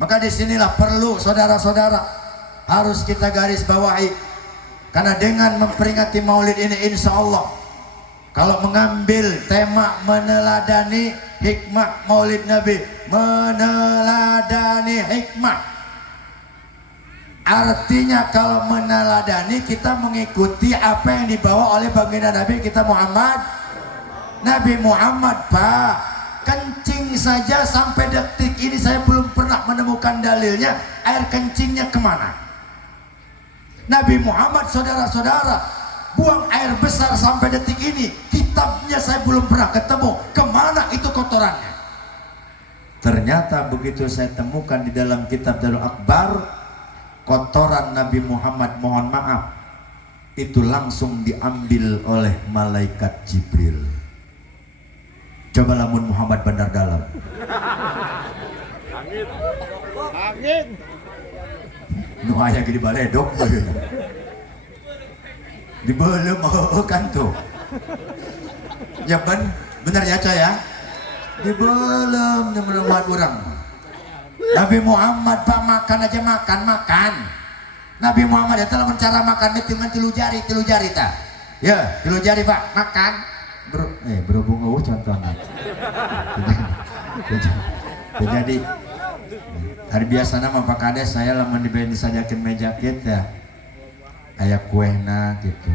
Maka disinilah perlu saudara-saudara harus kita garis bawahi, karena dengan memperingati Maulid ini insya Allah kalau mengambil tema meneladani hikmah Maulid Nabi, meneladani hikmah, artinya kalau meneladani kita mengikuti apa yang dibawa oleh baginda Nabi kita Nabi Muhammad. Pak, kencing saja sampai detik ini saya belum pernah menemukan dalilnya air kencingnya kemana. Nabi Muhammad saudara-saudara buang air besar sampai detik ini, kitabnya saya belum pernah ketemu kemana itu kotorannya. Ternyata begitu saya temukan di dalam kitab Darul Akbar, kotoran Nabi Muhammad, mohon maaf, itu langsung diambil oleh malaikat Jibril. Coba lamun Muhammad Bandar Dalam. Angin. Nu aya gede baledok. Di belum kan tuh. Ya benar ya coy ya. Di belum nemuan orang. Nabi Muhammad Pak makan aja makan. Nabi Muhammad ya telah mencara makan dengan tilu jari ta. Ya, tilu jari Pak makan. Berhubung contohnya. Jadi hari biasa nama Pak Kades saya lama dibayar disajakin meja kita ayah kuehna gitu,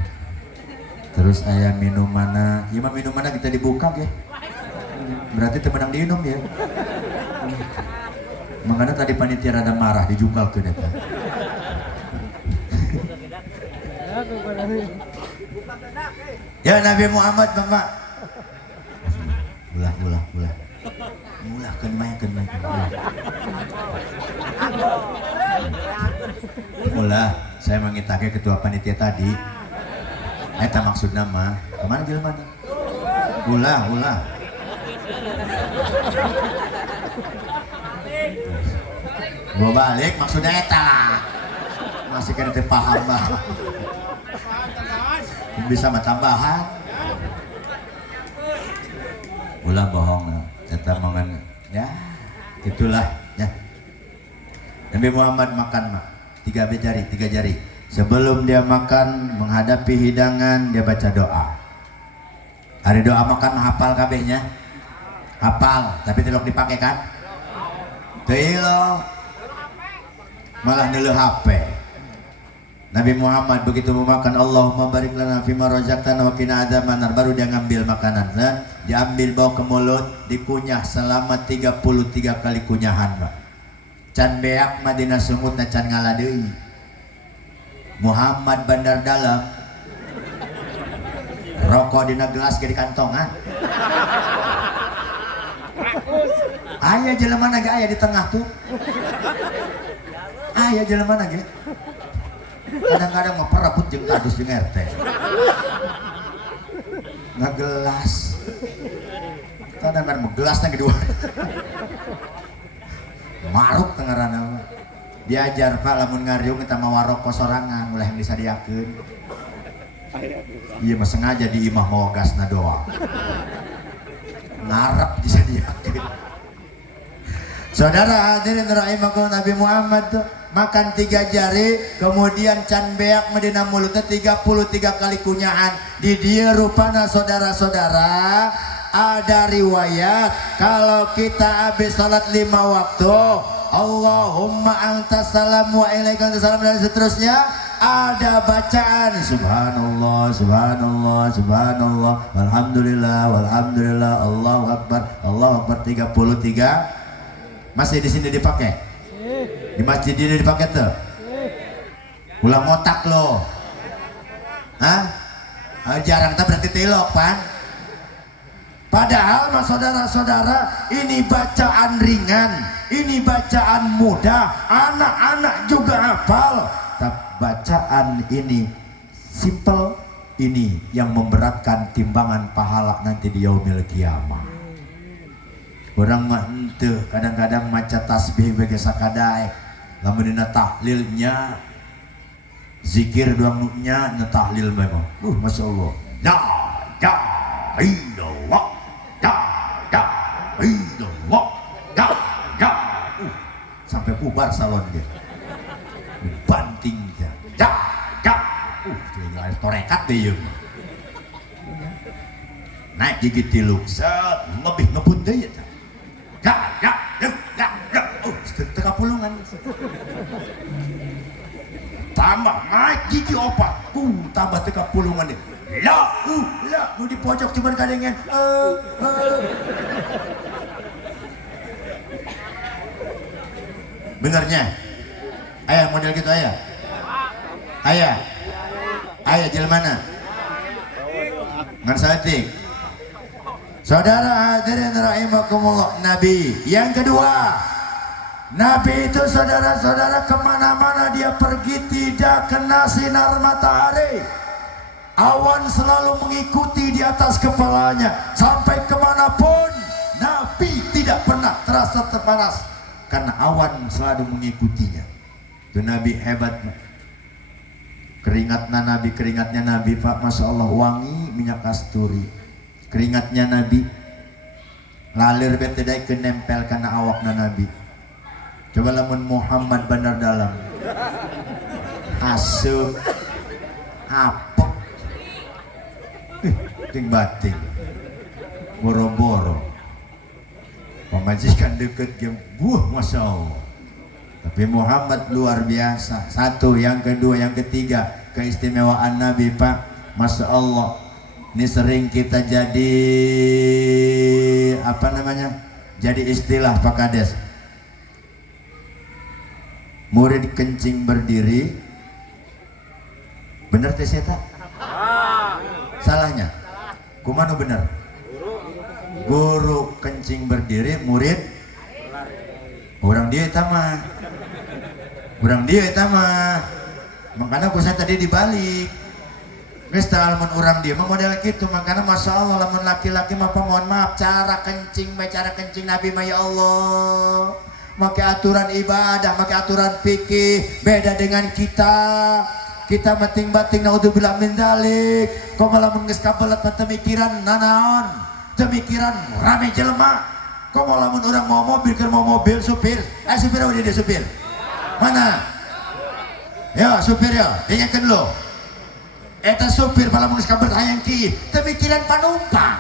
terus ayah minumanna, ya mah minumanna kita dibuka ya, berarti temenang diinum ya. Makanya tadi panitia rada marah dijungkal ke data. Ya Nabi Muhammad Bapak ulah kenmain ulah saya mengitake ketua panitia tadi eta maksud nama kemana jelema ulah gua balik maksudnya eta masih kan paham bah bisa mah tambahan ulah bohong eta mangan ya itulah ya. Nabi Muhammad makan mak tiga jari sebelum dia makan menghadapi hidangan dia baca doa. Ada doa makan hafal kabehnya hafal tapi tidak dipakai kan teuing malah neuleuh HP. Nabi Muhammad begitu memakan Allahumma barik lana fima razaqtana wa qina adzabannar, baru dia ngambil makanan diambil bawa ke mulut dikunyah selama 33 kali kunyahan Pak. Can beak Madinah sungutna can ngalah deui. Muhammad Bandar Dalam rokok dina gelas ge di kantong ha. Aya jelema ge aya di tengah tuh. Aya jelema ge. Kadang-kadang mah perabut jeung kadus jeung RT. Ngagelas. Kadang-kadang gelasna ge dua. Maruk tengarana diajar Pak lamun ngariung kita mawa rokok sorangan mulai yang disadiakeun. Iya mah sengaja di imah mawa gasna doang. Ngarep disadiakeun. Saudara hadirin rahimakumullah, Nabi Muhammad tuh makan 3 jari kemudian can beak medina mulutnya 33 kali kunyahan. Di dia rupana saudara-saudara ada riwayat kalau kita habis salat 5 waktu Allahumma antas salam wa ilaika salam dan seterusnya ada bacaan subhanallah subhanallah subhanallah walhamdulillah Allahu akbar 33. Masih di sini dipakai di masjid ini dipakai tuh ulang otak lo jarang tak berarti tilok pan. Padahal mas saudara-saudara ini bacaan ringan, ini bacaan mudah, anak-anak juga hafal. Tapi bacaan ini simple, ini yang memberatkan timbangan pahala nanti di yaumil kiamah. Orang mah henteu kadang-kadang maca tasbih bege sakadae, lamun dina tahlilnya zikir doangnya na tahlil bae mah. Masyaallah. La illallah. sampai bubar salon dia. Banting dia. Jak, jak. Dia torekat deh ya. Naik gigi tilu, lebih ngebut deh ya. Jak, jak, jak, jak, jak. Teka pulungan. Tambah naik gigi opat, tambah teka pulungan deh. Lah, nu di pojok cuman kadengan. Benernya, ayah model gitu ayah, ayah jalan mana? Ngan satik. Saudara hadirin rahimakumullah, Nabi. Yang kedua, Nabi itu saudara-saudara kemana-mana dia pergi tidak kena sinar matahari. Awan selalu mengikuti di atas kepalanya sampai kemanapun. Nabi tidak pernah terasa terpanas karena awan selalu mengikutinya. Itu Nabi hebat. Keringatnya Nabi Pak, Masya Allah, wangi minyak kasturi. Keringatnya Nabi ngalir betedai ke nempel karena awakna Nabi. Coba lamun Muhammad benar dalam asup apek ting bating boro-boro pemajikan deket game Masya Allah. Tapi Muhammad luar biasa. Satu, yang kedua, yang ketiga, keistimewaan Nabi Pak, Masya Allah. Ini sering kita jadi apa namanya, jadi istilah Pak Kades, murid kencing berdiri. Bener teh seta? Salahnya kumano bener? Guru kencing berdiri, murid orang dia tama, makanya aku saya tadi dibalik. Mister alamun orang dia mah model gitu, makanya Masya Allah lamun laki-laki mah mohon maaf cara kencing Nabi mah ya Allah make aturan ibadah, make aturan fikih, beda dengan kita meting-bating naudzubillah min dzalik. Kok malah geus kabelet pemikiran nanaon, pemikiran rame jelema. Kok malah orang mau mobil supir, supir udah dia supir mana ya, supir ya dengarkan lo eta supir malah geus kabelet hayang kieu pemikiran panumpang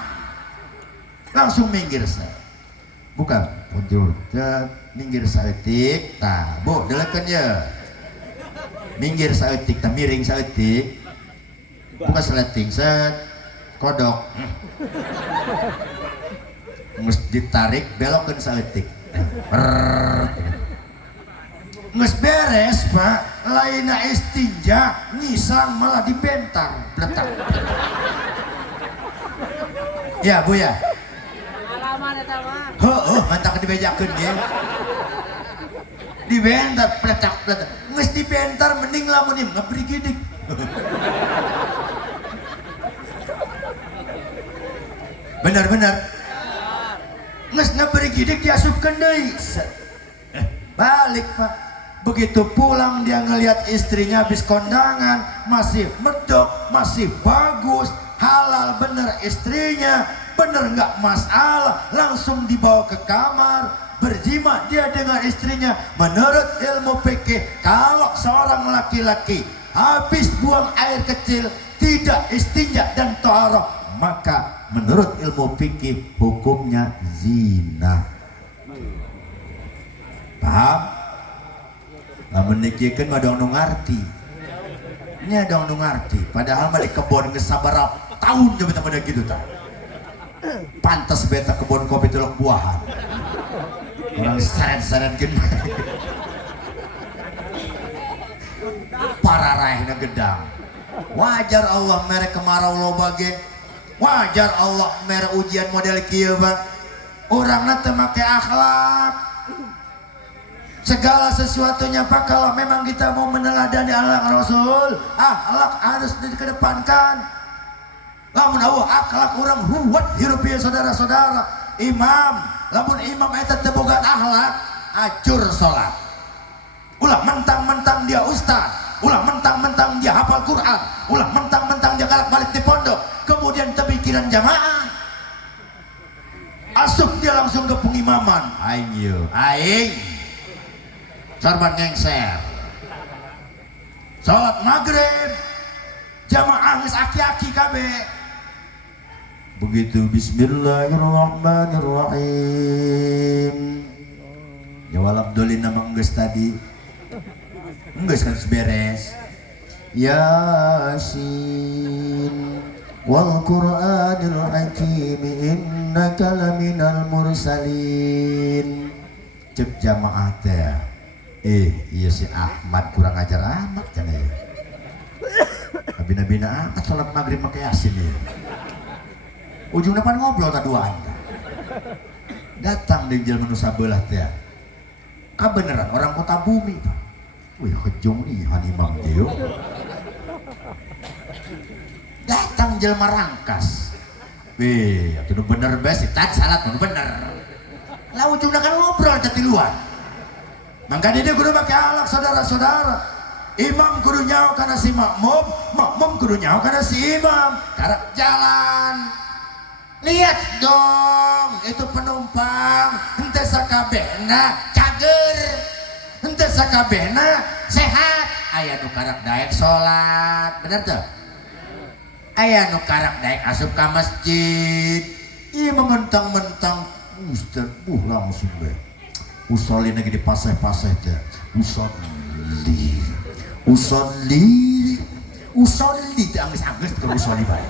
langsung minggir saya bukan mundur minggir saeutik tah bu delekeun ya minggir saeutik tah miring saeutik bukan seleting set kodok nges ditarik belokkan saeutik nges beres Pak laina istinja ngisang malah dibentang bletak ya Bu ya pengalaman eta mah mantak dibejakeun ge dibentar pletak nges dibentar mending lamun ieu ngabri gidik benar nges ngabri gidik diasupkeun deui balik Pak. Begitu pulang dia ngelihat istrinya habis kondangan masih medok, masih bagus, halal bener istrinya, bener nggak masalah, langsung dibawa ke kamar berjima dia dengan istrinya. Menurut ilmu fikih kalau seorang laki-laki habis buang air kecil tidak istinja dan thaharah, maka menurut ilmu fikih hukumnya zina. Paham? Lamun nikiekeun mah dong ngarti. Nya dong ngarti. Padahal mah di kebon geus sabaraha tahun coba pada gitu tah. Pantes beta kebon kopi telok buahan. Orang seret-seretkeun. Pararaehna gedang. Wajar Allah mere kemarau loba ge. Wajar Allah mere ujian model kieu mah. Urangna teu make akhlak. Segala sesuatunya Pak, kalau memang kita mau meneladani akhlak Rasul, akhlak harus dikedepankan. Lamun akhlak orang ruwet hirup ieu saudara-saudara. Lamun imam eta teu boga akhlak, acur salat. Ulah mentang-mentang dia ustaz, ulah mentang-mentang dia hafal Quran, ulah mentang-mentang dia galak balik di pondok, kemudian tepikiran jamaah. Asup dia langsung ke pengimaman. Aing Sarban ngengser. Salat maghrib jamaah geus aki-aki kabeh. Begitu bismillahirrahmanirrahim. Jawab Abdulin nama enggeus tadi. Enggeus kan beres. Yasin wal Qur'anil Hakim innaka laminal mursalin. Cek jamaah teh. Iya si Ahmad kurang ajar amat kan ya. Bina-bina amat salat maghrib make Yasin ya. Ujungnya pan ngobrol taduaan. Datang di jalan manusia belah teh. Kabeneran orang kota bumi Pak. Wih hejung nih hanimam teh. Datang jelma rangkas. Wih, itu bener bes, tak salat bener. Lah ujungnya kan ngobrol tadi luar. Mangka dia kudu make alak saudara-saudara. Imam kudu nyaho kana si makmum, makmum kudu nyaho kana si imam. Karep jalan. Lihat dong, itu penumpang henteu sakabehna cager. Henteu sakabehna sehat. Aya nu karek daek salat, bener teu? Aya nu karek daek asup ka masjid. Ieu mentang-mentang Ustaz langsung bae. Usolli lagi di paseh-paseh teh. Usolli teh anggeus-anggeus ke usolli bae.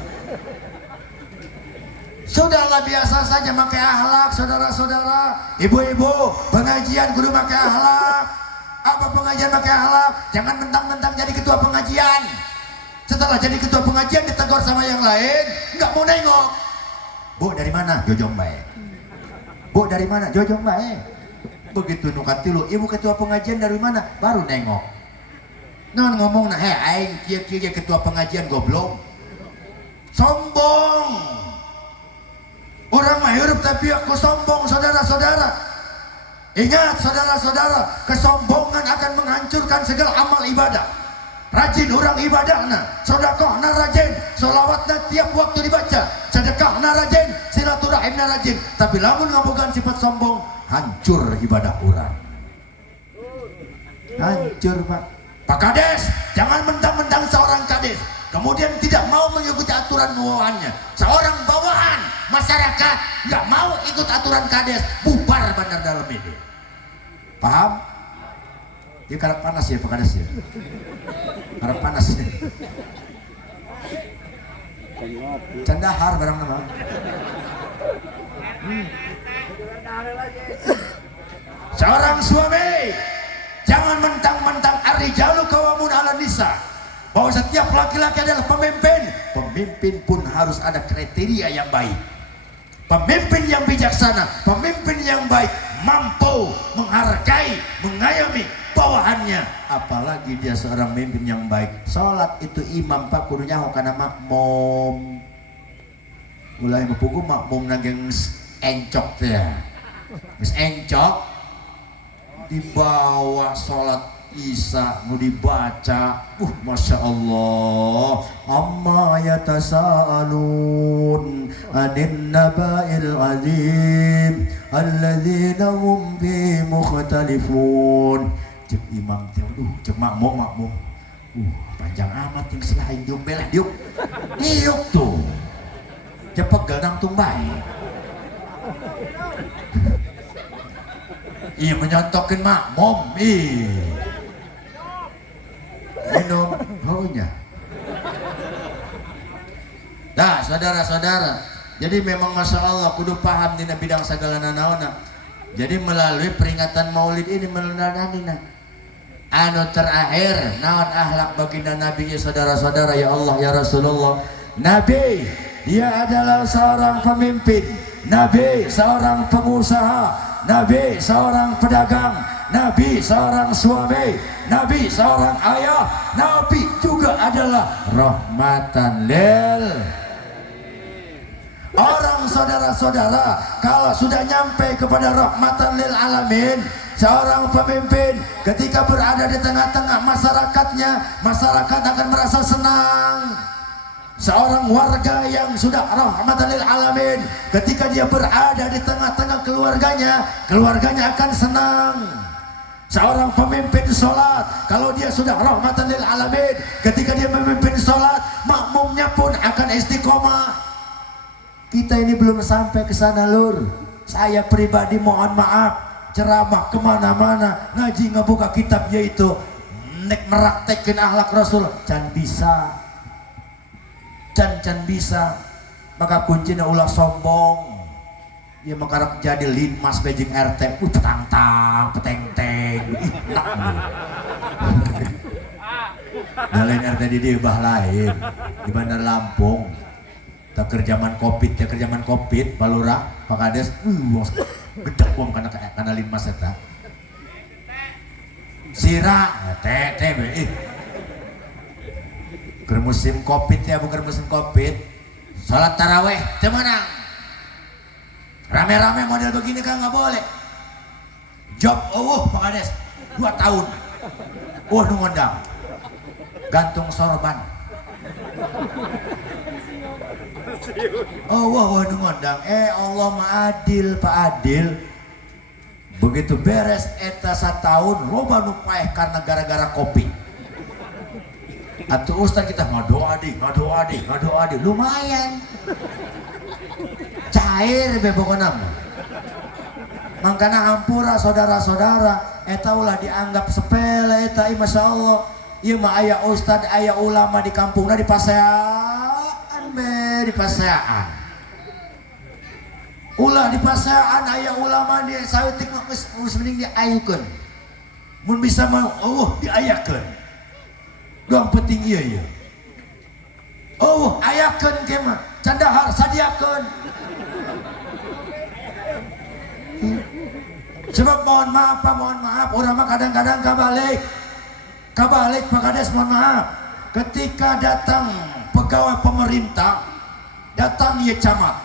Sudahlah biasa saja pakai akhlak saudara-saudara. Ibu-ibu, pengajian kudu pakai akhlak. Apa pengajian pakai akhlak? Jangan mentang-mentang jadi ketua pengajian. Setelah jadi ketua pengajian ditegur sama yang lain, nggak mau nengok. Bu dari mana? Jojong bae. Bu dari mana? Jojong bae. Begitu nukatilu, ibu ketua pengajian dari mana? Baru nengok. Non ngomong nah, aing kieu ketua pengajian goblok. Sombong. Orang mah hirup tapi aku sombong saudara-saudara. Ingat saudara-saudara, kesombongan akan menghancurkan segala amal ibadah. Rajin orang ibadahna, sedekahna rajin, sholawatna tiap waktu dibaca, sedekahna rajin, silaturahimna rajin. Tapi lamun ngabogaan sifat sombong, hancur ibadah orang. Hancur Pak. Pak Kades, jangan mentang-mentang seorang kades kemudian tidak mau mengikuti aturan bawahannya. Seorang bawahan masyarakat nggak mau ikut aturan kades, bubar bandar dalam ini. Paham? Dia karena panas ya Pak Kades ya. Karena panas ya. Candahar barang nama. Seorang suami jangan mentang-mentang ar-rijalu qawwamun 'alan nisa. Bahwa setiap laki-laki adalah pemimpin. Pemimpin pun harus ada kriteria yang baik. Pemimpin yang bijaksana, pemimpin yang baik, mampu menghargai, mengayomi bawahannya. Apalagi dia seorang pemimpin yang baik. Salat itu imam Pak kudu nyaho kana makmum. Mulai mempuku makmum nageng encok teh. Geus encok dibawa salat Isa nu dibaca, masya Allah, amma yatasaalun anin naba'il azim alladzina hum fi mukhtalifun. Cek imam teh, cek makmum, panjang amat yang selain diuk belah diuk tuh, cepet gadang tumbai. Iya menyontokin makmum, minum haunya. Nah saudara-saudara, jadi memang masya Allah kudu paham dina bidang segala nanaona. Jadi melalui peringatan maulid ini melandanina anu terakhir naon akhlak baginda Nabi ya saudara-saudara, ya Allah ya Rasulullah. Nabi dia adalah seorang pemimpin, Nabi seorang pengusaha, Nabi seorang pedagang, Nabi seorang suami, Nabi seorang ayah, Nabi juga adalah rahmatan lil. Orang saudara-saudara kalau sudah nyampe kepada rahmatan lil alamin, seorang pemimpin ketika berada di tengah-tengah masyarakatnya, masyarakat akan merasa senang. Seorang warga yang sudah rahmatan lil alamin ketika dia berada di tengah-tengah keluarganya, keluarganya akan senang. Seorang pemimpin sholat, kalau dia sudah rahmatan lil alamin, ketika dia memimpin sholat, makmumnya pun akan istiqomah. Kita ini belum sampai ke sana lur. Saya pribadi mohon maaf, ceramah kemana-mana, ngaji ngebuka kitab yaitu nek meraktekin akhlak Rasul, can bisa, can bisa. Maka kuncinya ulah sombong. Dia makarap jadi linmas Beijing RT, petang-tang, peteng-teng, enak. Nah lain RT di bah lain, di Bandar Lampung. Tak kerjaman COVID, Balura, Pak Kades, gedek bom karena linmas eta. Sira, teh, Ker musim COVID ya, bukan musim COVID. Salat taraweh, temenang. Rame-rame model begini kan nggak boleh. Job, Pak Kades, 2 tahun. Ngondang. Gantung sorban. Ngondang. Allah ma'adil, Pak Adil. Begitu beres eta 1 tahun, loba nu paeh karena gara-gara kopi. Atuh ustaz kita ngadoa di, lumayan. Cair bebokona. Mangkana hampura saudara-saudara, eta ulah dianggap sepele eta, masya Allah. Ieu mah aya ustad, aya ulama di kampungna di paseaan di paseaan. Ulah di paseaan aya ulama di saeutik geus mending diayukeun. Mun bisa mah diayakeun. Doang penting ieu. Ayakeun ke mah, can dahar sadiakeun. Sebab mohon maaf, orang mah kadang-kadang kabalik Pak Kades, mohon maaf. Ketika datang pegawai pemerintah, datang ya camat.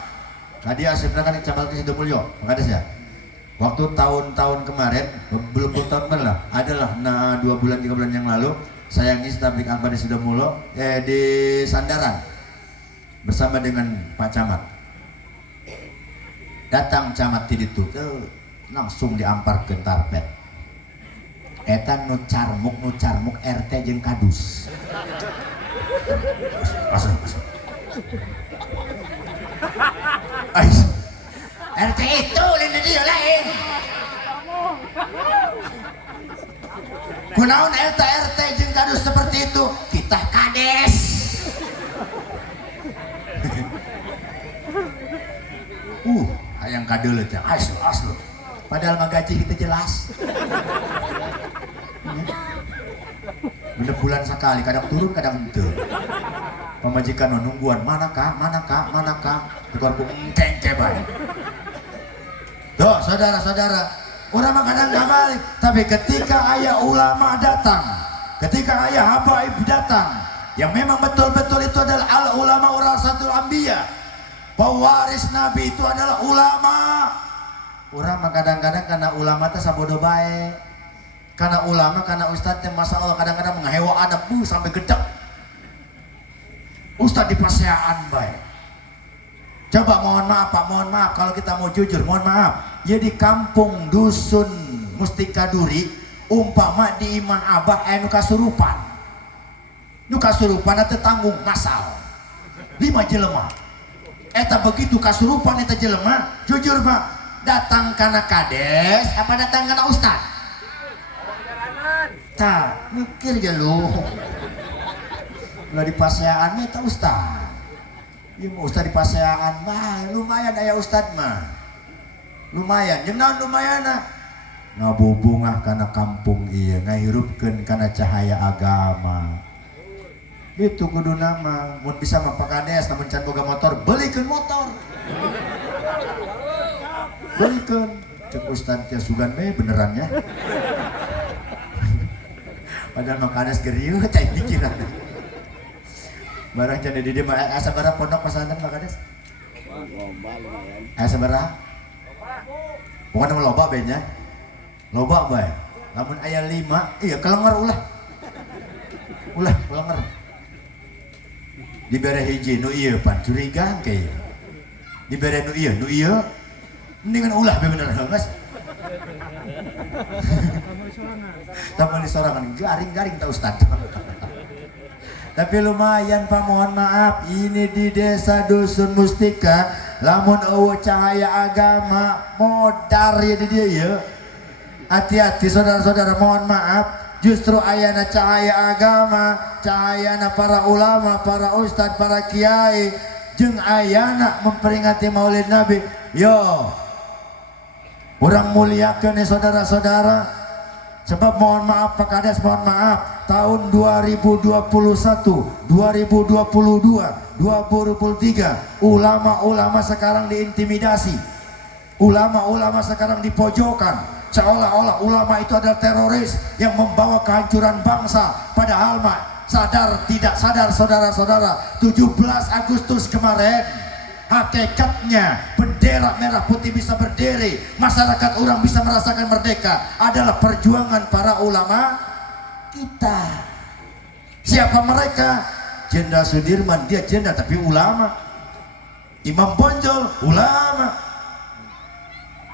Nah dia sebenarnya kan camat di Sidomulyo, Pak Kades ya. Waktu tahun-tahun kemarin, belum tahun lah, adalah 2 bulan 3 bulan yang lalu, saya ngisi tablik akbar di Sidomulyo, di Sandaran, bersama dengan Pak Camat. Datang camat di itu, langsung diampar ke tarpet. Eta nu carmuk RT jeung kadus. Masuk. RT itu lain dia lain. Kunaon eta RT jeung kadus seperti itu? Kita kades. Hayang kadeuleut teh asli. Padahal mah gaji kita jelas. Bener bulan sekali, kadang turun kadang henteu. Pamajikan nungguan, mana kak? Tukar ku engkeng bae. Tuh saudara-saudara, orang mah kadang gak balik. Tapi ketika ayah ulama datang, ketika ayah habaib datang, yang memang betul-betul itu adalah al ulama warasatul anbiya, pewaris Nabi itu adalah ulama. Orang mah kadang-kadang karena ulama teh sabodo bae, karena ulama, karena ustadz teh masya Allah kadang-kadang menghewa adab sampai gedek. Ustadz di paseaan bae. Coba mohon maaf kalau kita mau jujur, mohon maaf. Ya di kampung dusun Mustika Duri, umpama di imah abah anu kasurupan. Nu kasurupan teh tanggung masal. 5 jelema. Eta begitu kasurupan eta jelema, jujur Pak. Datang karena kades apa datang karena ustad? Tak mikir ya lu. Lah di paseaan eta ustad. Ieu mah ustad di paseaan mah lumayan aya ustad mah. Lumayan, jeung naon lumayanna? Ngabubungah kana kampung ieu, ngahirupkeun kana cahaya agama. Itu kudu nama, mun bisa mah Pak Kades namun can boga motor, belikeun motor. Balikan cek ustad teh sugan we beneran ya. Padahal Makades gerieu cai pikiran. Barang can di dieu mah asa bara pondok pesantren Makades? Loba lumayan. Asa bara? Pokona loba bae nya. Loba bae. Lamun aya 5, iya kelenger ulah. Kelenger. Dibere hiji nu ieu pan curiga ke. Dibere nu ieu mendingan ulah bener geus. Tamu di sorangan, garing-garing tak Ustaz. Tapi lumayan Pak, mohon maaf, ini di desa Dusun Mustika, lamun eueuh cahaya agama modar ya di dia ya. Hati-hati saudara-saudara, mohon maaf, justru ayana cahaya agama, cahayana para ulama, para ustadz, para kiai, jeung ayana memperingati Maulid Nabi. Yo, orang muliakeun nih saudara-saudara. Sebab mohon maaf Pak Kades, mohon maaf, tahun 2021, 2022, 2023 ulama-ulama sekarang diintimidasi, ulama-ulama sekarang dipojokkan, seolah-olah ulama itu adalah teroris yang membawa kehancuran bangsa. Padahal sadar tidak sadar saudara-saudara, 17 Agustus kemarin hakikatnya bendera merah putih bisa berdiri, masyarakat orang bisa merasakan merdeka adalah perjuangan para ulama kita. Siapa mereka? Jenderal Sudirman, dia jenderal tapi ulama. Imam Bonjol, ulama.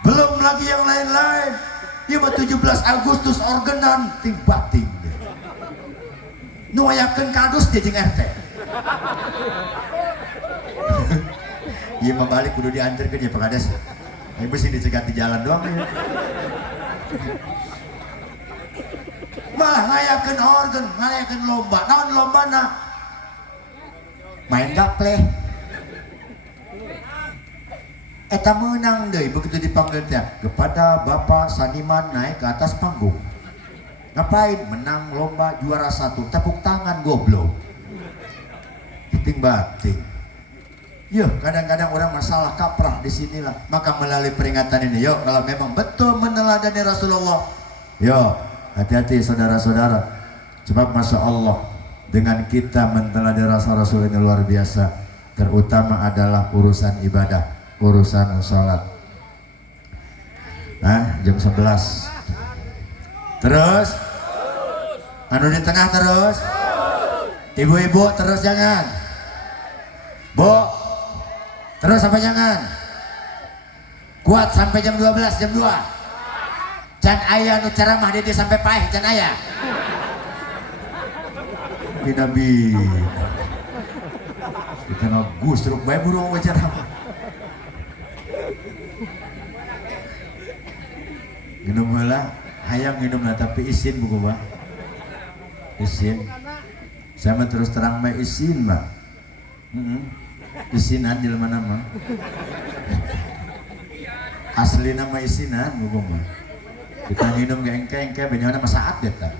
Belum lagi yang lain-lain. Dia 17 Agustus organan ting bating. Nuayakeun kadus dia jeung RT. Iya membalik kudu diantar ke dia Pak Kades. Ini mesti dicegat di jalan doang ya. Malah ngayakeun organ, ngayakeun lomba. Naon lombana? Main gapleh. Eta menang deui begitu dipanggil teh. Kepada Bapak Saniman naik ke atas panggung. Ngapain? Menang lomba juara 1. Tepuk tangan goblok. Ting bating. Yuk, kadang-kadang orang masalah kaprah di sinilah. Maka melalui peringatan ini, yuk, kalau memang betul meneladani Rasulullah, yuk, hati-hati saudara-saudara. Sebab Masya Allah, dengan kita meneladani Rasul ini luar biasa. Terutama adalah urusan ibadah, urusan sholat. Nah, jam 11. Terus, anu di tengah terus. Ibu-ibu terus jangan. Bu, terus sampai jangan. Kuat sampai jam 12, jam 2. Can aya nu ceramah dia sampai paeh, can aya. Nabi. Kita ngagus truk bae burung ceramah. Minum heula, hayang minum lah tapi izin buku Pak. Izin. Saya mah terus terang mah izin Pak. Isinan di mana mah asli nama isinan buku mah kita minum engke-engke benyana masaat deta.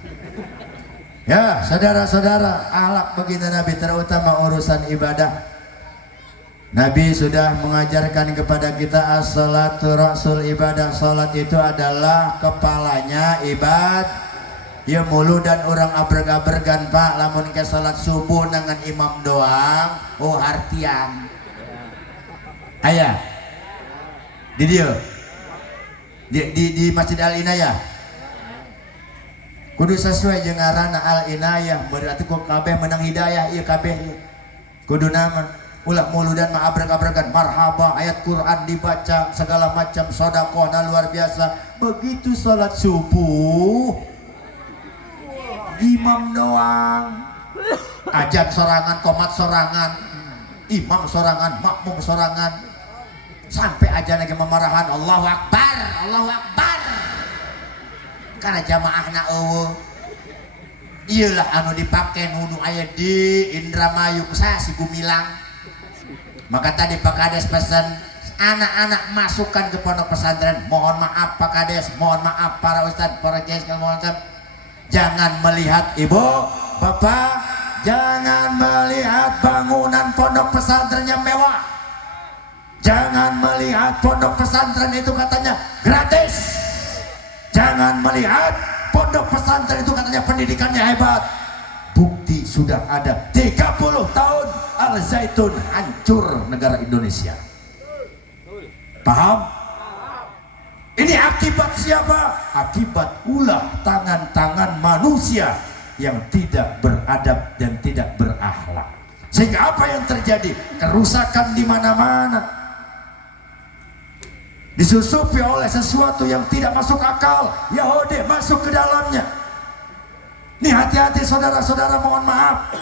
Ya saudara-saudara, akhlak baginda Nabi terutama urusan ibadah. Nabi sudah mengajarkan kepada kita as-salatu rasul ibadah. Salat itu adalah kepalanya ibadah. Ya mulu dan orang abreg-abregan Pak, lamun ke salat subuh dengan imam doang, oh hartian. Ayah, di dia, di Masjid Al Inayah. Kudu sesuai jeung ngaranna Al Inayah, berarti kok kabeh menang hidayah, ieu kabeh. Kudu nama ulah mulu dan abreg-abregan marhaba, ayat Quran dibaca, segala macam sedekah luar biasa. Begitu salat subuh imam doang, ajan sorangan, komat sorangan, imam sorangan, makmum sorangan, sampai ajan lagi memarahan Allahu Akbar, Allahu Akbar, karena jamaahna eueuh. Iyalah anu dipake nudu aya di Indramayu saya si Gumilang. Maka tadi Pak Kades pesan anak-anak masukkan ke pondok pesantren. Mohon maaf Pak Kades, mohon maaf para ustadz, para kiai, mohon maaf. Jangan melihat ibu, bapak, jangan melihat bangunan pondok pesantren yang mewah. Jangan melihat pondok pesantren itu katanya gratis. Jangan melihat pondok pesantren itu katanya pendidikannya hebat. Bukti sudah ada 30 tahun Al Zaitun hancur negara Indonesia. Paham? Ini akibat siapa? Akibat ulah tangan-tangan manusia yang tidak beradab dan tidak berakhlak. Sehingga apa yang terjadi? Kerusakan di mana-mana. disusupi oleh sesuatu yang tidak masuk akal, Yahudi masuk ke dalamnya. Nih hati-hati saudara-saudara, mohon maaf.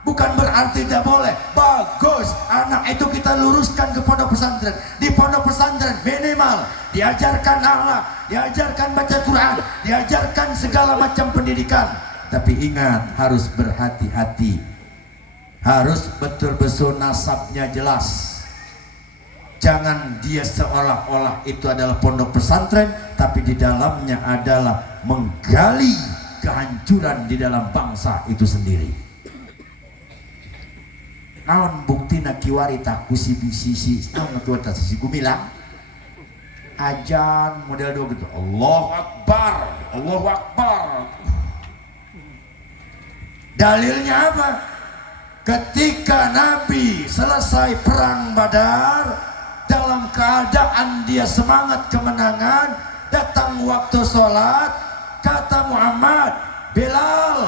Bukan berarti tidak boleh. Bagus, anak itu kita luruskan ke pondok pesantren. Di pondok pesantren minimal diajarkan akhlak, diajarkan baca Quran, diajarkan segala macam pendidikan. Tapi ingat, harus berhati-hati. Harus betul-betul nasabnya jelas. Jangan dia seolah-olah itu adalah pondok pesantren, tapi di dalamnya adalah menggali kehancuran di dalam bangsa itu sendiri. Naon bukti na kiwari tak kusi sisi naon kiwari sisi gumilang ajan model dua gitu, Allahu Akbar, Allahu Akbar. Dalilnya apa? Ketika Nabi selesai perang Badar, dalam keadaan dia semangat kemenangan, datang waktu sholat, kata Muhammad, Bilal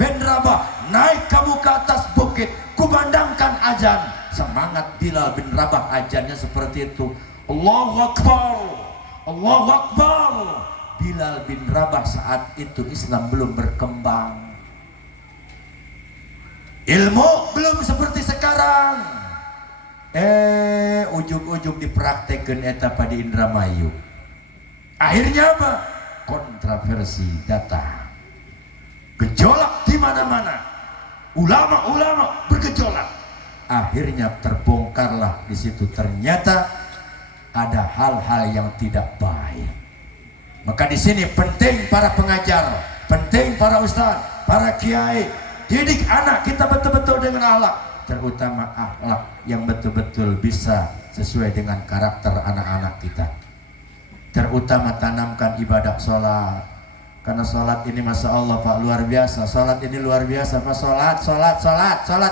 bin Rabah, naik kamu ke atas bukit, kumandangkan azan. Semangat Bilal bin Rabah, azannya seperti itu, Allahu Akbar, Allahu Akbar. Bilal bin Rabah saat itu Islam belum berkembang, ilmu belum seperti sekarang. Ujung-ujung dipraktekkan etapa di Indramayu. Akhirnya apa? Kontroversi datang, gejolak di mana-mana, ulama-ulama bergejolak. Akhirnya terbongkarlah di situ, ternyata ada hal-hal yang tidak baik. Maka di sini penting para pengajar, penting para ustaz, para kiai, didik anak kita betul-betul dengan akhlak, terutama akhlak yang betul-betul bisa sesuai dengan karakter anak-anak kita. Terutama tanamkan ibadah sholat, karena sholat ini masya Allah Pak, luar biasa. Sholat ini luar biasa Pak. Sholat,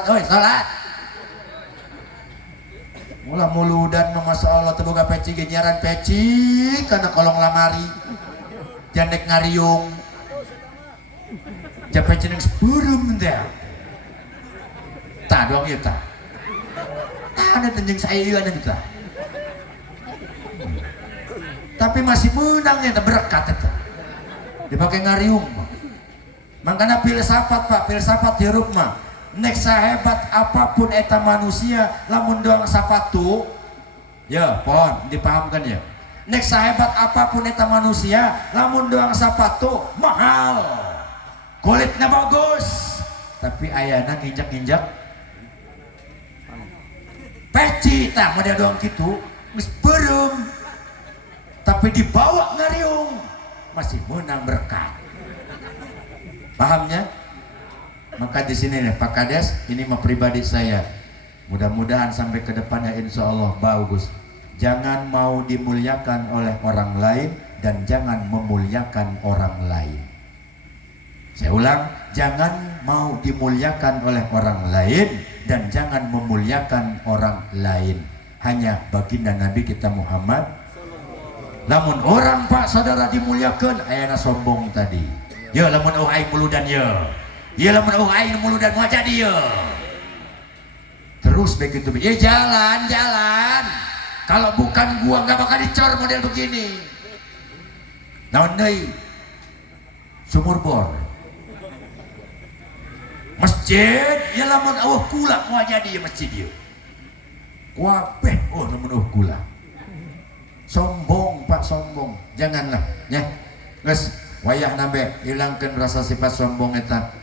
oi sholat. Mula muludan masya Allah terbuka peci genyaran peci karena kolong lamari jandek ngariung jape ceneng seburum dah tak doang ya tak ada tenjeng saya juga ada kita, tapi masih menangnya tak berkat itu dipakai ngariung. Makanya filsafat Pak, filsafat di rumah nek sahebat apapun eta manusia lamun doang sapatu ya pohon dipahamkan ya, nek sahebat apapun eta manusia lamun doang sapatu mahal, kulitnya bagus, tapi ayana nginjak-nginjak peci tak model doang gitu geus beureum, tapi dibawa ngariung masih menang berkat. Pahamnya? Maka di sini nih Pak Kades, ini mah pribadi saya. Mudah-mudahan sampai ke depannya insya Allah bagus. Jangan mau dimuliakan oleh orang lain dan jangan memuliakan orang lain. Saya ulang, jangan mau dimuliakan oleh orang lain dan jangan memuliakan orang lain. Hanya baginda Nabi kita Muhammad. Lamun orang Pak saudara dimuliakan, ayana sombong tadi. Ya lamun aing muludan ya. Ya lamun aing muludan mau jadi ya. Terus begitu. Ya jalan. Kalau bukan gua nggak bakal dicor model begini. Naon deui? Sumur bor. Masjid, ya lamun kula mau jadi ya masjid ya. Wabeh lamun kula. Sombong Pak, sombong. Janganlah ya. Geus wayah nabe hilangkan rasa sifat sombong eta.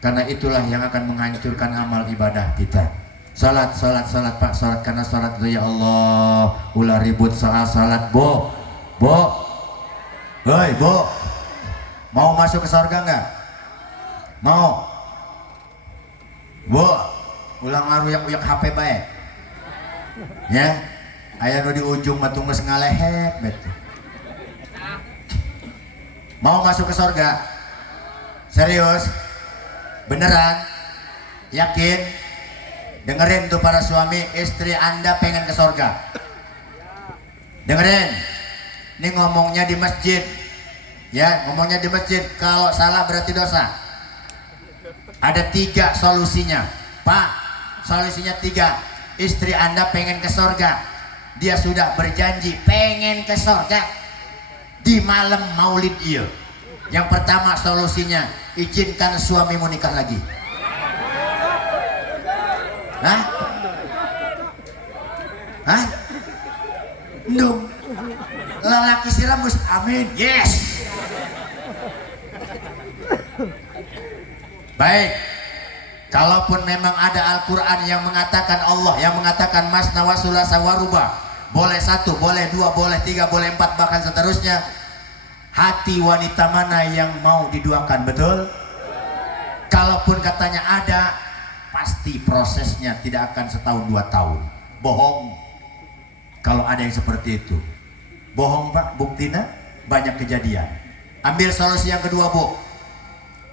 Karena itulah yang akan menghancurkan amal ibadah kita. Salat Pak, salat karena salat itu ya Allah. Ulah ribut soal salat, Bo. Hei, Bo. Mau masuk ke surga enggak? Mau? Bo, ulang ngaruyak-uyak HP bae. Ya. Aya nu di ujung mah tunggu ngalehet betul. Mau masuk ke surga? Serius? Beneran? Yakin? Dengerin tuh para suami, istri Anda pengen ke surga. Dengerin. Ini ngomongnya di masjid. Ya, ngomongnya di masjid. Kalau salah berarti dosa. Ada 3 solusinya. Pak, solusinya 3. Istri Anda pengen ke surga. dia sudah berjanji pengen ke surga di malam maulid iya. Yang pertama solusinya, izinkan suamimu nikah lagi. Hah? Hah? Ndung. Lelaki siramus, amin. Yes. Baik. Kalaupun memang ada Al-Quran yang mengatakan Allah, yang mengatakan masna wa sulasa wa ruba, boleh 1, boleh 2, boleh 3, boleh 4, bahkan seterusnya. Hati wanita mana yang mau diduakan, betul? Kalaupun katanya ada, pasti prosesnya tidak akan setahun 2 tahun. Bohong kalau ada yang seperti itu. Bohong Pak, buktinya banyak kejadian. Ambil solusi yang kedua, Bu.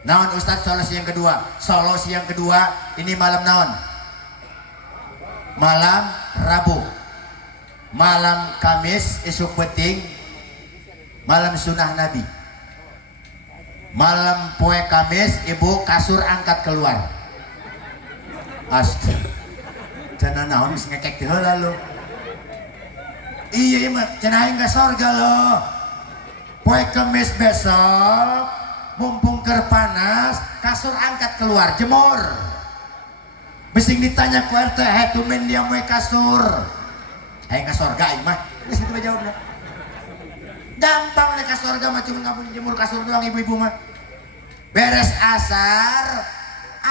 Naon Ustadz solusi yang kedua? Solusi yang kedua, ini malam naon? Malam Rabu, malam Kamis isuk peting, malam sunnah Nabi. Malam poe Kamis ibu kasur angkat keluar. Astaga, jangan naon bisa ngekek heula lo. Iya mah cenah aing ka sorga lo. Poe Kamis besok mumpung ker panas, kasur angkat keluar, jemur. Bising ditanya ku RT, "Heh tumen dia moe kasur." Aing ka sorga aing mah. Geus kitu jawabna. Gampang nih kasur surga mah cuma ngabung jemur kasur doang ibu-ibu mah. Beres asar,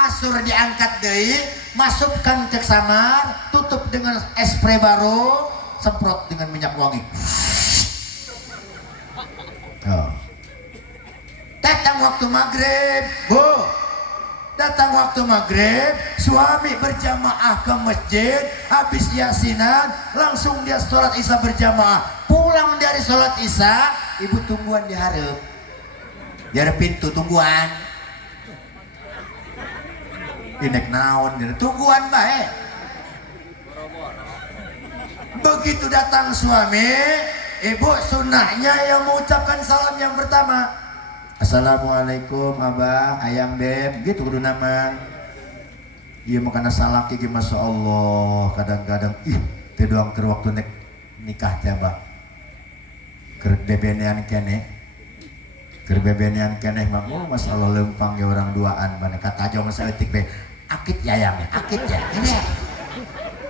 asur diangkat deui, masukkan ke kamar, tutup dengan spray baru, semprot dengan minyak wangi. Oh. Datang waktu maghrib, Bu. Datang waktu maghrib, suami berjamaah ke masjid, habis yasinan, langsung dia sholat isya berjamaah. Pulang dari sholat isya, ibu tungguan di hareup. Di hareup pintu tungguan. Inek naon, tungguan bae. Begitu datang suami, ibu sunnahnya yang mengucapkan salam yang pertama. Assalamualaikum abah, ayang beb, gitu kudu nama. Iya makanya salah kiki masya Allah. Kadang-kadang itu doang ke waktu nikah tiaba. Ker bebenean kene, ker bebenean kene mak, masya Allah lempang ya orang duaan. Mana kata aja masa etik be, akit ya ayangnya, akit ya, ini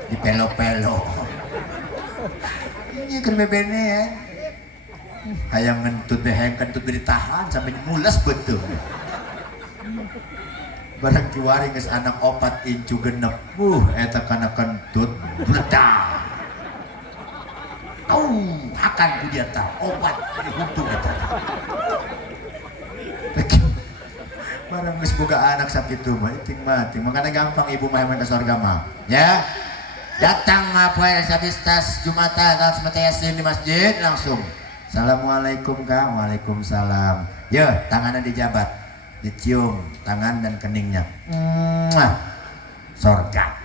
di pelo-pelo. Ini ker bebenean. Hayang ngentut deh, hayang kentut ditahan sampai mulas betul. Barang kiwari nges anak 4 incu genep, eta kana kentut bledak. Akan ku dia tah obat dihukum eta. Barang geus boga anak sakitu mah ting mati, makanya gampang ibu mah ka surga mah. Ya. Datang mah poe habis tas Jumatan tas mata Yasin di masjid langsung. Assalamualaikum Kang, waalaikumsalam. Ya, tangannya dijabat, dicium tangan dan keningnya. Sorga.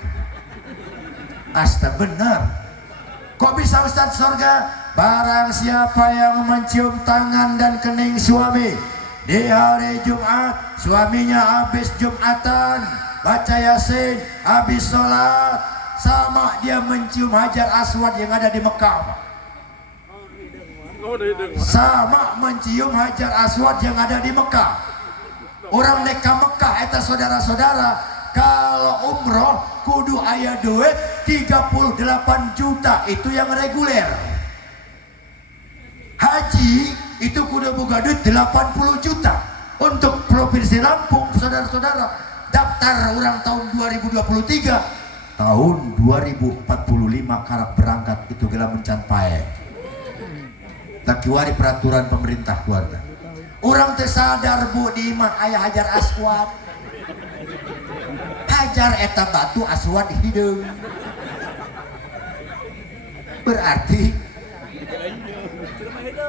Astaga benar. Kok bisa Ustaz sorga? Barang siapa yang mencium tangan dan kening suami di hari Jumat, suaminya habis Jumatan, baca Yasin, habis sholat, sama dia mencium Hajar Aswad yang ada di Mekah. Sama mencium Hajar Aswad yang ada di Mekah. Orang neka Mekah eta saudara-saudara, kalau umroh kudu aya duit 38 juta, itu yang reguler. Haji itu kudu boga duit 80 juta. Untuk Provinsi Lampung saudara-saudara, daftar orang tahun 2023, tahun 2045 karep berangkat itu gila mencan pae. Takiwari peraturan pemerintah keluarga. Orang tersadar Bu di imah ayah Hajar Aswad. Hajar eta batu Aswad hideung. Berarti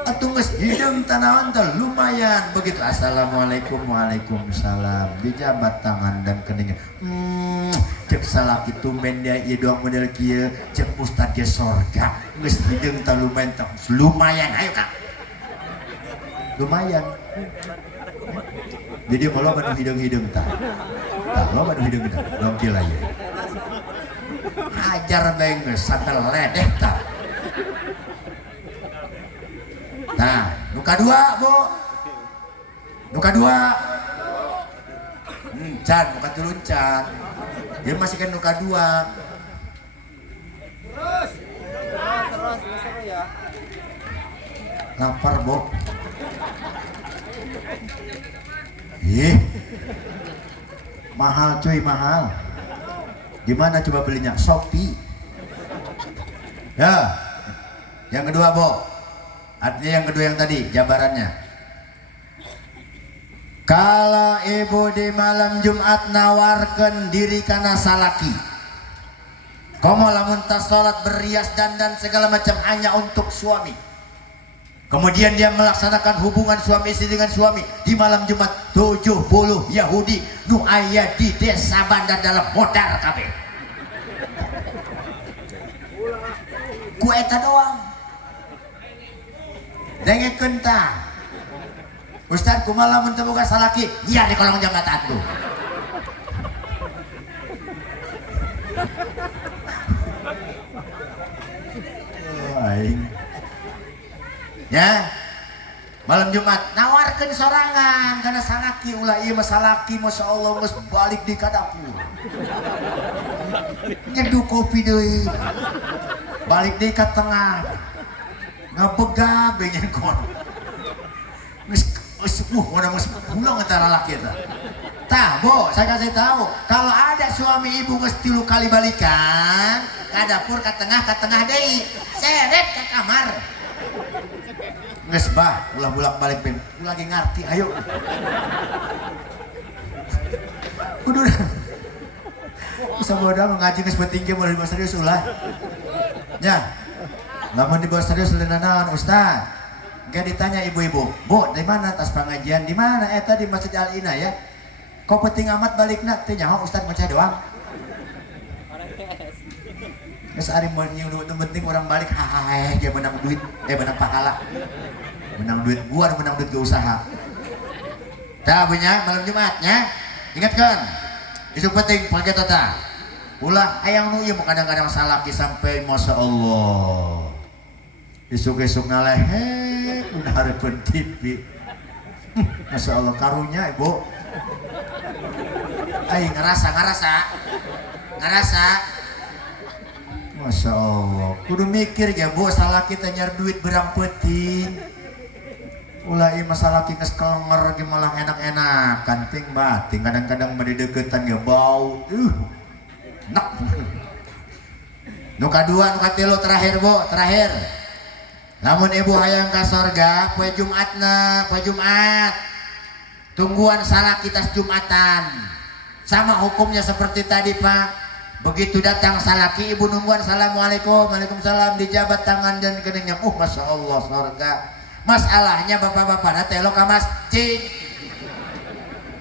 atuh geus hideung tanaon teh lumayan begitu. Assalamualaikum, waalaikumsalam. Dijabat tangan dan keningnya. Cek salah kitu men dia ieu doang model kieu, cek ustad ge sorga. Geus hideung teh lumayan teh. Lumayan ayo Kak. Lumayan. Jadi kalau banu hideung-hideung tah. Tah lo banu hideung-hideung. Gokil aya. Hajar bae geus satel ledeh tah. Nah, nuka dua bu, nuka dua. Can, nuka tulun can. Dia masih kan nuka dua. Terus seru ya. Lapar bu. Ih, mahal cuy, mahal. Gimana coba belinya? Shopee. Ya, yang kedua bu. Artinya yang kedua yang tadi, jabarannya. Kalau ibu di malam Jumat nawarkan diri karena salaki, komo lamun tas sholat berrias dandan segala macam hanya untuk suami. Kemudian dia melaksanakan hubungan suami istri dengan suami di malam Jumat. 70 Yahudi nu aya di desa Bandar dalam modar kabeh. Ku eta doang. Dengekeun tah. Ustaz kumaha lamun teu boga salaki? Iya di kolong jambatan tuh. Aing. Ya. Malam Jumat nawarkeun sorangan kana salaki ulah ieu mah salaki masyaallah geus balik di ka dapur. Nyeduh kopi deui. Balik deui ka tengah. Ngabegab beunyeun kon. Geus udah mau pulang antara laki eta. Tah, Bu, saya kasih tahu, kalau ada suami ibu geus 3 kali balikan, ka dapur ka tengah deui, seret ke kamar. Geus bah, ulah bolak-balik ben. Ulah lagi ngarti, ayo. Kudu bisa bodoh ngaji geus penting ge mulai dibahas serius ulah. Nya. Lamun dibahas serius leunanaon, Ustaz? Gak ditanya ibu-ibu, Bu, di mana tas pengajian? Di mana? Tadi di Masjid Al Ina ya. Kok penting amat balikna? Teh nyaho Ustaz ngoceh doang. Geus ari mun nyuruh penting orang balik hahaha dia menang duit, menang pahala. Menang duit gua, menang duit ke usaha. Tah punya malam Jumatnya. Ingatkan. Isu penting pake tata. Ulah hayang nu ieu kadang-kadang salaki sampai masya Allah. Isuk-isuk ngalehe udah hareupeun TV. Masya Allah karunya ibu. Aing ngerasa. Masya Allah. Kudu mikir ya bu, salah kita nyari duit berang penting. Ulah ieu masalah kita kelenger ge malah enak-enakan ting bating kadang-kadang mah deketan ya bau. Nak. Nu kadua, nu katilu terakhir bu, terakhir. Namun ibu hayang ka sorga poe Jumatna, poe Jumat. Tungguan salah kita Jumatan. Sama hukumnya seperti tadi Pak. Begitu datang salaki ibu nungguan assalamualaikum, waalaikumsalam dijabat tangan dan keningnya. Masya Allah sorga. Masalahnya bapak-bapak na telo ka masjid.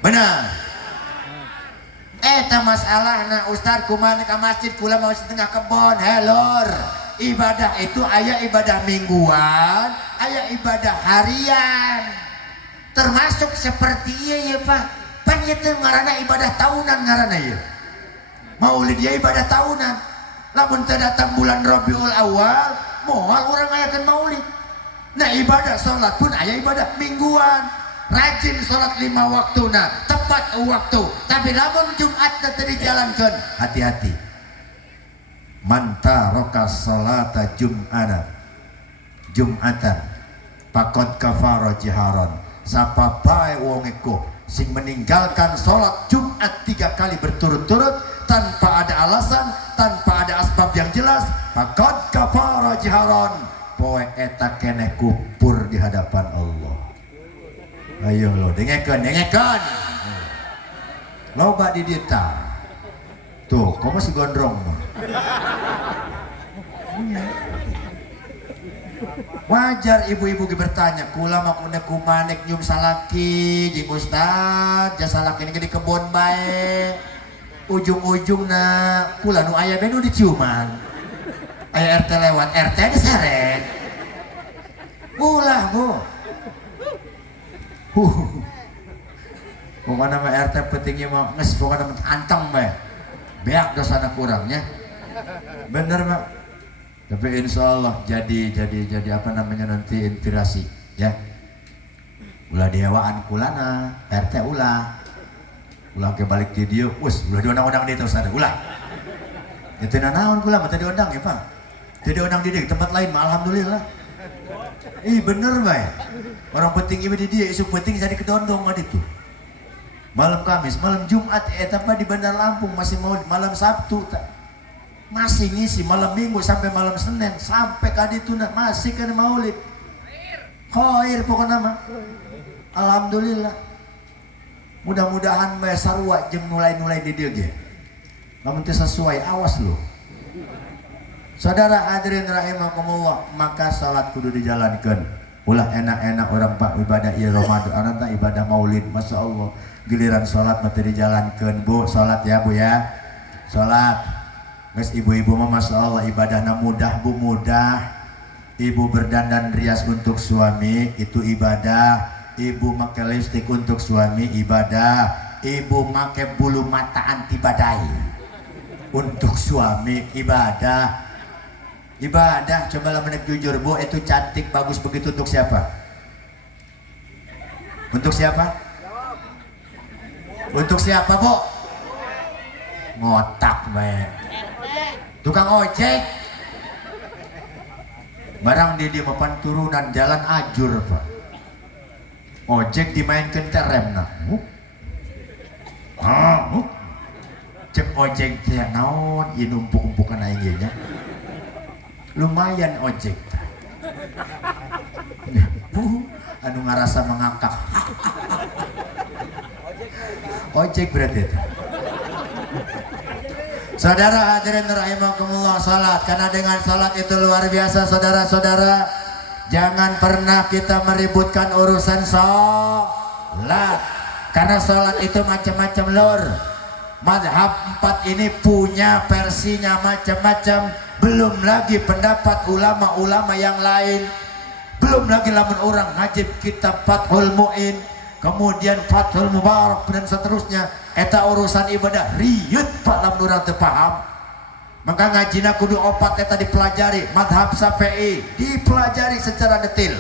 Benar. Eta masalahna Ustaz kumaha ka masjid kula mau setengah kebon. Helor. Ibadah itu aya ibadah mingguan, aya ibadah harian. Termasuk seperti ieu ya Pak. Pan ieu teh ngaranna ibadah tahunan ngaranna ieu. Maulid ya ibadah tahunan. Lamun teu datang bulan Rabiul Awal, moal urang ngayakeun maulid. Nah ibadah salat pun aya ibadah mingguan. Rajin salat 5 waktuna, tepat waktu. Tapi lamun Jumat teu dijalankeun, hati-hati. Man taraka salata Jum'atan faqad kafara jiharan. Sapa bae wong iku sing meninggalkan salat Jumat 3 kali berturut-turut tanpa ada alasan, tanpa ada asbab yang jelas, faqad kafara jiharan. Poe eta keneh kupur di hadapan Allah. Ayo lo dengekeun. Loba di dieu tah. Tuh, kok masih gondrong? Wajar ibu-ibu bertanya, kula mah kumanek nyum salaki, jeung Ustaz, jasa salaki ini di kebon bae. Ujung-ujungna kula nu aya bae nu diciuman. Aya RT lewat, RT diseret. Ulah, Bu. Pokoknya mah RT pentingnya mah nges pokoknya anteng bae. Beak dosana kurangnya. Bener Pak. Tapi insya Allah jadi apa namanya nanti inspirasi. ya ulah diewaan kulana RT ulah ke balik di dia ulah diundang-undang dia terus ada ulah itu naon kula mah tadi diundang ya Pak jadi undang di tempat lain mah alhamdulillah bener bae orang penting ieu di dia isu penting jadi kedondong mah itu malam Kamis malam Jumat etapa di Bandar Lampung masih mau malam Sabtu masih ngisi malam Minggu sampai malam Senin sampai kadituna masih kana maulid khair pokoknya mah alhamdulillah mudah-mudahan bae sarua jeung nulai-nulai di dieu ge lamun teu sesuai awas lu saudara hadirin rahimakumullah maka salat kudu dijalankeun ulah enak-enak orang pak ibadah ieu Ramadan anta ibadah maulid Masya Allah giliran salat mah teu dijalankeun Bu salat ya Bu ya salat geus ibu-ibu mah Masya Allah ibadahna mudah Bu mudah ibu berdandan rias untuk suami itu ibadah ibu make lipstik untuk suami ibadah ibu make bulu mata anti badai untuk suami ibadah cobalah menek jujur Bu itu cantik bagus begitu untuk siapa Bu ngotak bae tukang ojek barang dia mapan turunan jalan ajur Pak ojek dimainkan teremna cek ojek teh naon ieu numpuk-numpukan aing ge nya lumayan ojek anu ngarasa mengangkat ojek berarti itu saudara hadirin rahimakumullah salat karena dengan salat itu luar biasa saudara-saudara jangan pernah kita meributkan urusan salat karena salat itu macam-macam lor madhab 4 ini punya versinya macam-macam belum lagi pendapat ulama-ulama yang lain belum lagi lamun orang ngajib kitab Fathul Mu'in kemudian Fathul Mubarak dan seterusnya eta urusan ibadah riut Pak lamun urang teu paham maka ngajina kudu opat eta dipelajari madhab Syafi'i dipelajari secara detail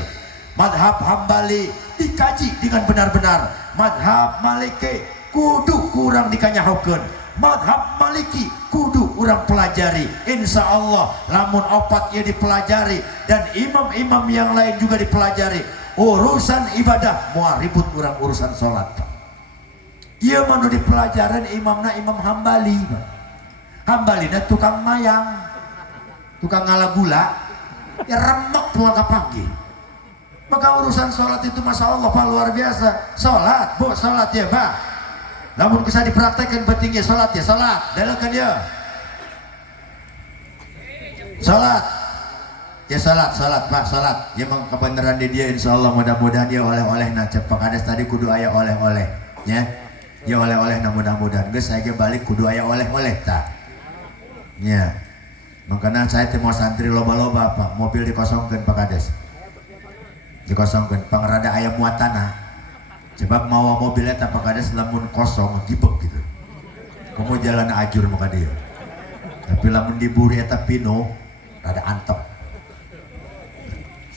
madhab Hambali dikaji dengan benar-benar madhab Maliki kudu kurang dikanyahokeun madhab Maliki kudu urang pelajari insya Allah lamun opat ia dipelajari dan imam-imam yang lain juga dipelajari urusan ibadah moal ribut urang urusan sholat ia manu dipelajaran imamna Imam Hambali Hambalina tukang mayang tukang ngala gula ya remek pulang pagi maka urusan sholat itu Masya Allah Pak luar biasa sholat Bu sholat ya Pak namun bisa dipraktekkan pentingnya sholat ya sholat dalakan ya sholat ya sholat Pak sholat ya memang kebenaran di dia insya Allah mudah-mudahan dia oleh-oleh nah cepak ada tadi kudu ayah oleh-oleh ya ya oleh-oleh nah mudah-mudahan guys saya balik kudu ayah oleh-oleh tak ya makanya saya mau santri loba-loba Pak mobil dikosongkan Pak Kades dikosongkan pengerada ayam muatana sebab mau mobilnya tanpa Kades lamun kosong gibek gitu kamu jalan ajur maka dia tapi lamun diburi eta pino rada antep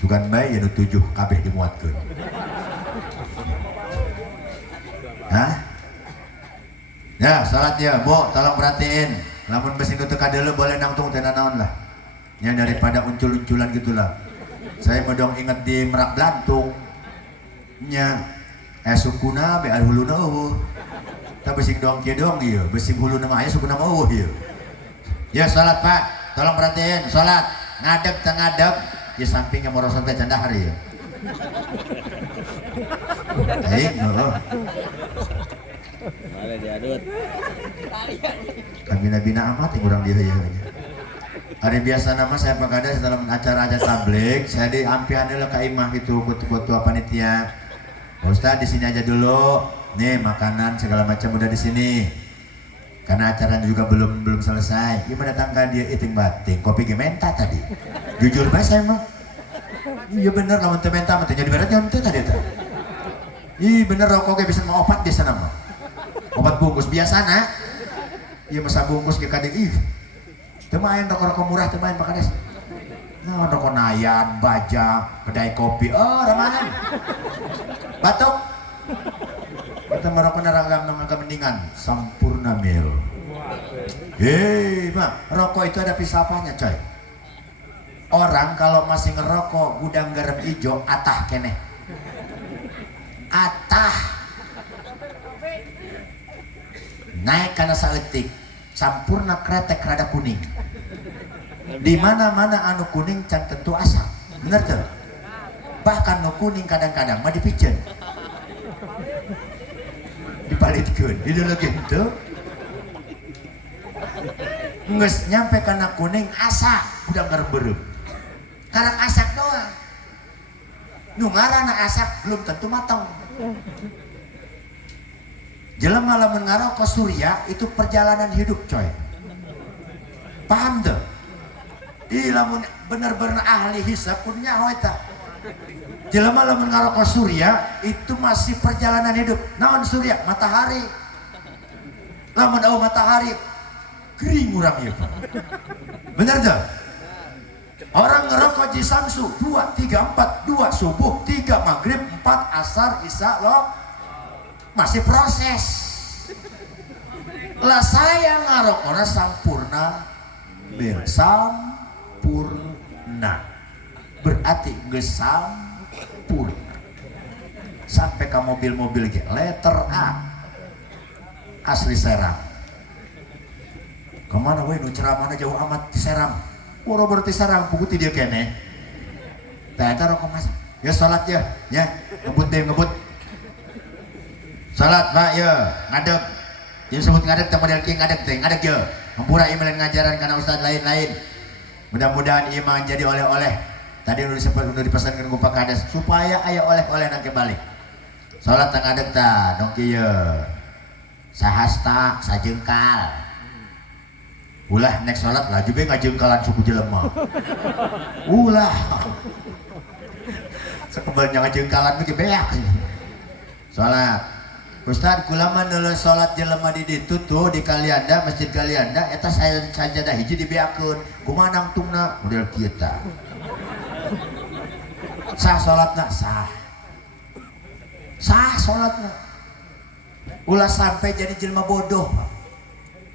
sugan bae ya 7 kabeh dimuatkeun hah ya salat ya Bu tolong perhatiin lamun besi nu teu kadeuleuk boleh nangtung teh naon lah nya daripada uncul-unculan gitulah saya mau dong inget di Merak Blantung nya sukuna be huluna eueuh ta besi dong kieu dong ieu besi huluna mah aya sukuna mah eueuh ieu ya salat Pak tolong perhatiin salat ngadeg teh ngadeg di sampingnya morosan teh candahar ieu heuh Male diadut. Kami nabina amat yang kurang dia ya. Hari biasa nama saya Pak Kades dalam acara tabligh, saya diampian dulu ke imah itu ketua panitia. Ustaz di sini aja dulu. Nih makanan segala macam udah di sini. Karena acara juga belum selesai. Gimana datangkan dia iting bating, kopi gementa tadi. Jujur banget saya mah. Iya bener lawan teh menta mah jadi berat ya teh tadi teh. Ih bener rokok bisa mau opat di sana mah. Obat bungkus biasa nak iya masa bungkus ke kadek ih teu main rokok murah teu main Pak Kades Nah, ada konayan, baja, kedai kopi, ramahan. Batuk. Kita merokok neragam agak mendingan, Sampurna Mil. Hei, Pak, rokok itu ada filsafatnya, coy. Orang kalau masih ngerokok gudang garam hijau, atah keneh. Atah. Naik karena saeutik, Sampurna kretek rada kuning. Di mana-mana anu kuning can tentu asam, bener tuh. Bahkan nu kuning kadang-kadang mah dipijen, dipalitkeun, ideologi itu. Nges nyampe karena kuning asak, udah ngerebeureum. Karang asak doang. Nu ngaranna asak belum tentu matang. Jelema lamun ngarokok surya itu perjalanan hidup, coy. Paham tuh? Lamun bener-bener ahli hisab punya eta. Jelema lamun ngarokok surya itu masih perjalanan hidup. Naon surya? Matahari. Lamun matahari kering urang ieu, Pak. Bener tuh? Orang ngerokok di samsu 2, 3, 4, 2 subuh, 3 maghrib, 4 asar, isya loh. Masih proses. Lah saya ngarokokna Sampurna Mil. Sampurna berarti geus sampurna. Sampai ke mobil-mobil ge letter A asli Serang. Kemana we nu ceramahna jauh amat di Serang. Uro berarti Serang puguti dia kene. Tah eta rokok Mas. Ya salat ya, ngebut deh ngebut. Salat Pak ya, ngadeg. Yang sebut ngadeg teh model kieu ngadeg teh, ngadeg ye. Hampura ieu meureun ngajaran kana ustaz lain-lain. Mudah-mudahan ieu mah jadi oleh-oleh. Tadi udah disebut udah dipesankeun ku Pak Kades supaya aya oleh-oleh nangke balik. Salat teh ngadeg tah, dong kieu. Sahasta, sajengkal. Ulah nek salat lah juga ngajengkalan suku jelema. Ulah. Sakebanya ngajengkalan ge beak. Salat. Ustaz kula mah neuleuh salat jelema di ditu tuh di Kalianda, Masjid Kalianda eta sajadah hiji dibeakeun. Kumaha nangtungna model kieu tah. Sah salatna sah. Sah salatna. Ulah sampai jadi jelema bodoh.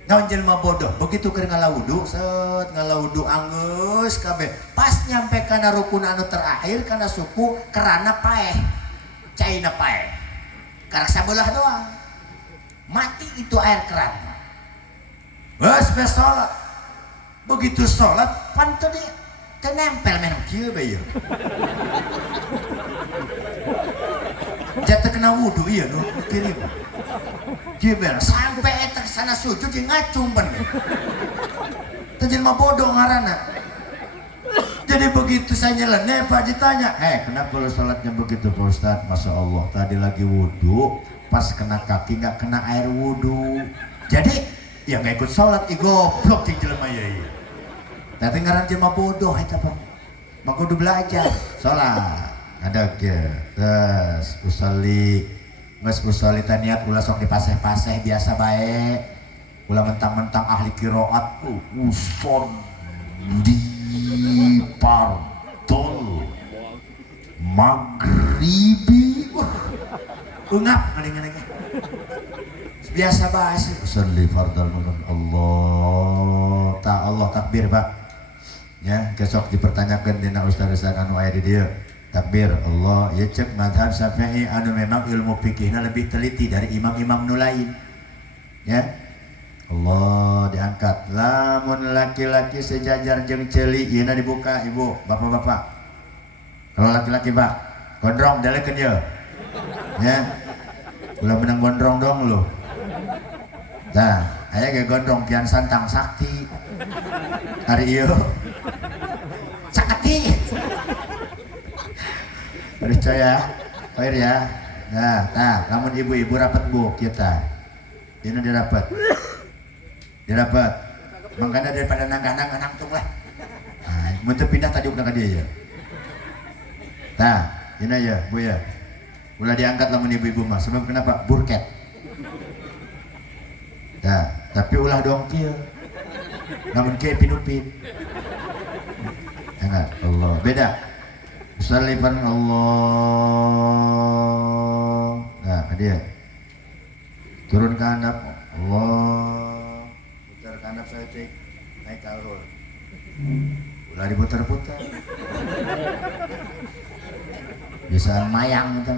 Naon jelema bodoh begitu keur ngalawudu set ngalawudu anggeus kabeh pas nyampe kana rukun anu terakhir kana suku kerana paeh caina paeh karek sabelah doang mati itu air keran geus salat begitu salat pantun dia teu nempel menang kieu bae ieu jatuh kena wudu ieu nu kirim Gimana? Sampai eta sana sujud di ngacung bener. Jelema bodoh ngaranna. Jadi begitu saya nyeleneh Pak ditanya, kenapa lu sholatnya begitu Pak Ustaz? Masya Allah, tadi lagi wudhu, pas kena kaki nggak kena air wudhu. Jadi ya nggak ikut sholat, goblok di jelema ya. Tapi ngaran jelema bodoh eta Pak. Maka udah belajar sholat. Ada ke, terus usolli. Mas usolli niat ulah sok dipaseh-paseh biasa baik. Ulah mentang-mentang ahli qiraat uson di partol maghribi. Ungap ngadeng-ngadeng. Biasa baik usolli fardal Allah takbir Pak. Ya, besok dipertanyakan dina ustaz-ustaz anu aya di dieu. Takbir Allah ya cek mazhab Syafi'i anu memang ilmu fikihna lebih teliti dari imam-imam nu lain ya. Allah diangkat lamun laki-laki sejajar jeung ceuli ieuna dibuka ibu bapak-bapak. Kalau laki-laki Pak gondrong dalekeun ye ya ulah menang gondrong dong lu nah aya ge gondrong kian santang sakti hari ieu sakti percaya, fair ya. Nah, namun ibu-ibu rapat bu kita, ini dirapat. Makanya daripada nanggang nangtung lah. Nah, mau pindah tadi udah ke dia ya. Nah, ini ya bu ya. Ulah diangkat namun ibu-ibu mah. Sebab kenapa? Burket. Nah, tapi ulah dong kieu. Namun kieu pinupin. Enggak, Allah. Beda. Usalliban Allah. Nah, dia. Turun ke handap. Allah. Putar ke handap saya cek. Naik ke alhur. Ulah diputar-putar. Bisa mayang itu.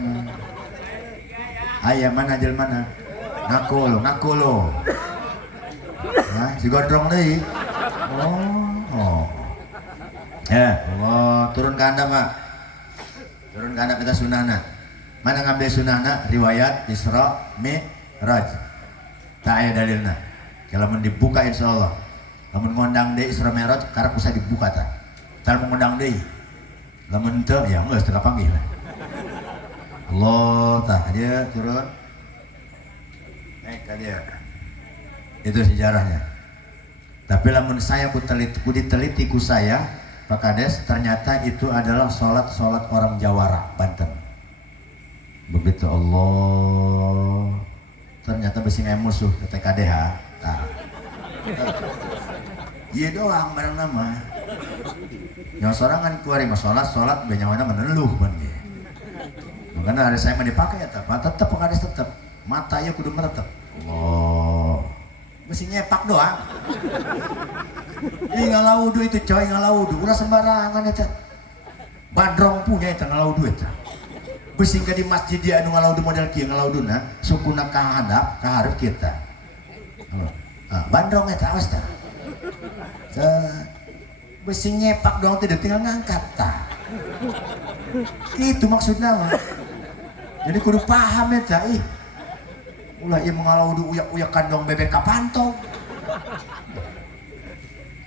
Ayah mana jel mana? Ngaku lo. Nah, si gondrong deh. Oh. Ya, Allah, turun ke handap, Pak. Turun ke handap kita sunahna. Mana ngambil sunahna? Riwayat Isra Mi'raj. Tak ada dalilna. Kalau mau dibuka insyaallah. Lamun ngondang deui Isra Mi'raj karep usah dibuka ta. Tar mengundang deui. Lamun teu ya geus teu kapanggih. Allah, tah dia turun. Naik ka dia. Itu sejarahnya. Tapi lamun saya diteliti ku saya, Pak Kades, ternyata itu adalah sholat orang Jawara, Banten. Begitu Allah, ternyata besi musuh ke TKDH. Nah. Iya doang barang nama. Yang sorangan kuari mah sholat benyawana meneluh ban ge. Makanya hari saya mah dipakai ya tetep Pak Kades tetep. Matanya kudu meretep. Allah. Mesti nyepak doang. Ih ngalaudu itu coy, ngalaudu ulah sembarangan eta. Badrong punya eta ngalaudu eta. Beusi ka di masjid dia anu ngalaudu model kieu ngalauduna, sukuna ka handap, ka hareup kita. Bandrong eta awas tah. Beusi nyepak doang teh tinggal ngangkat tah. Itu maksudna mah. Jadi kudu paham eta ih. Ulah ieu ngalaudu uyak-uyakan dong bebek kapantong.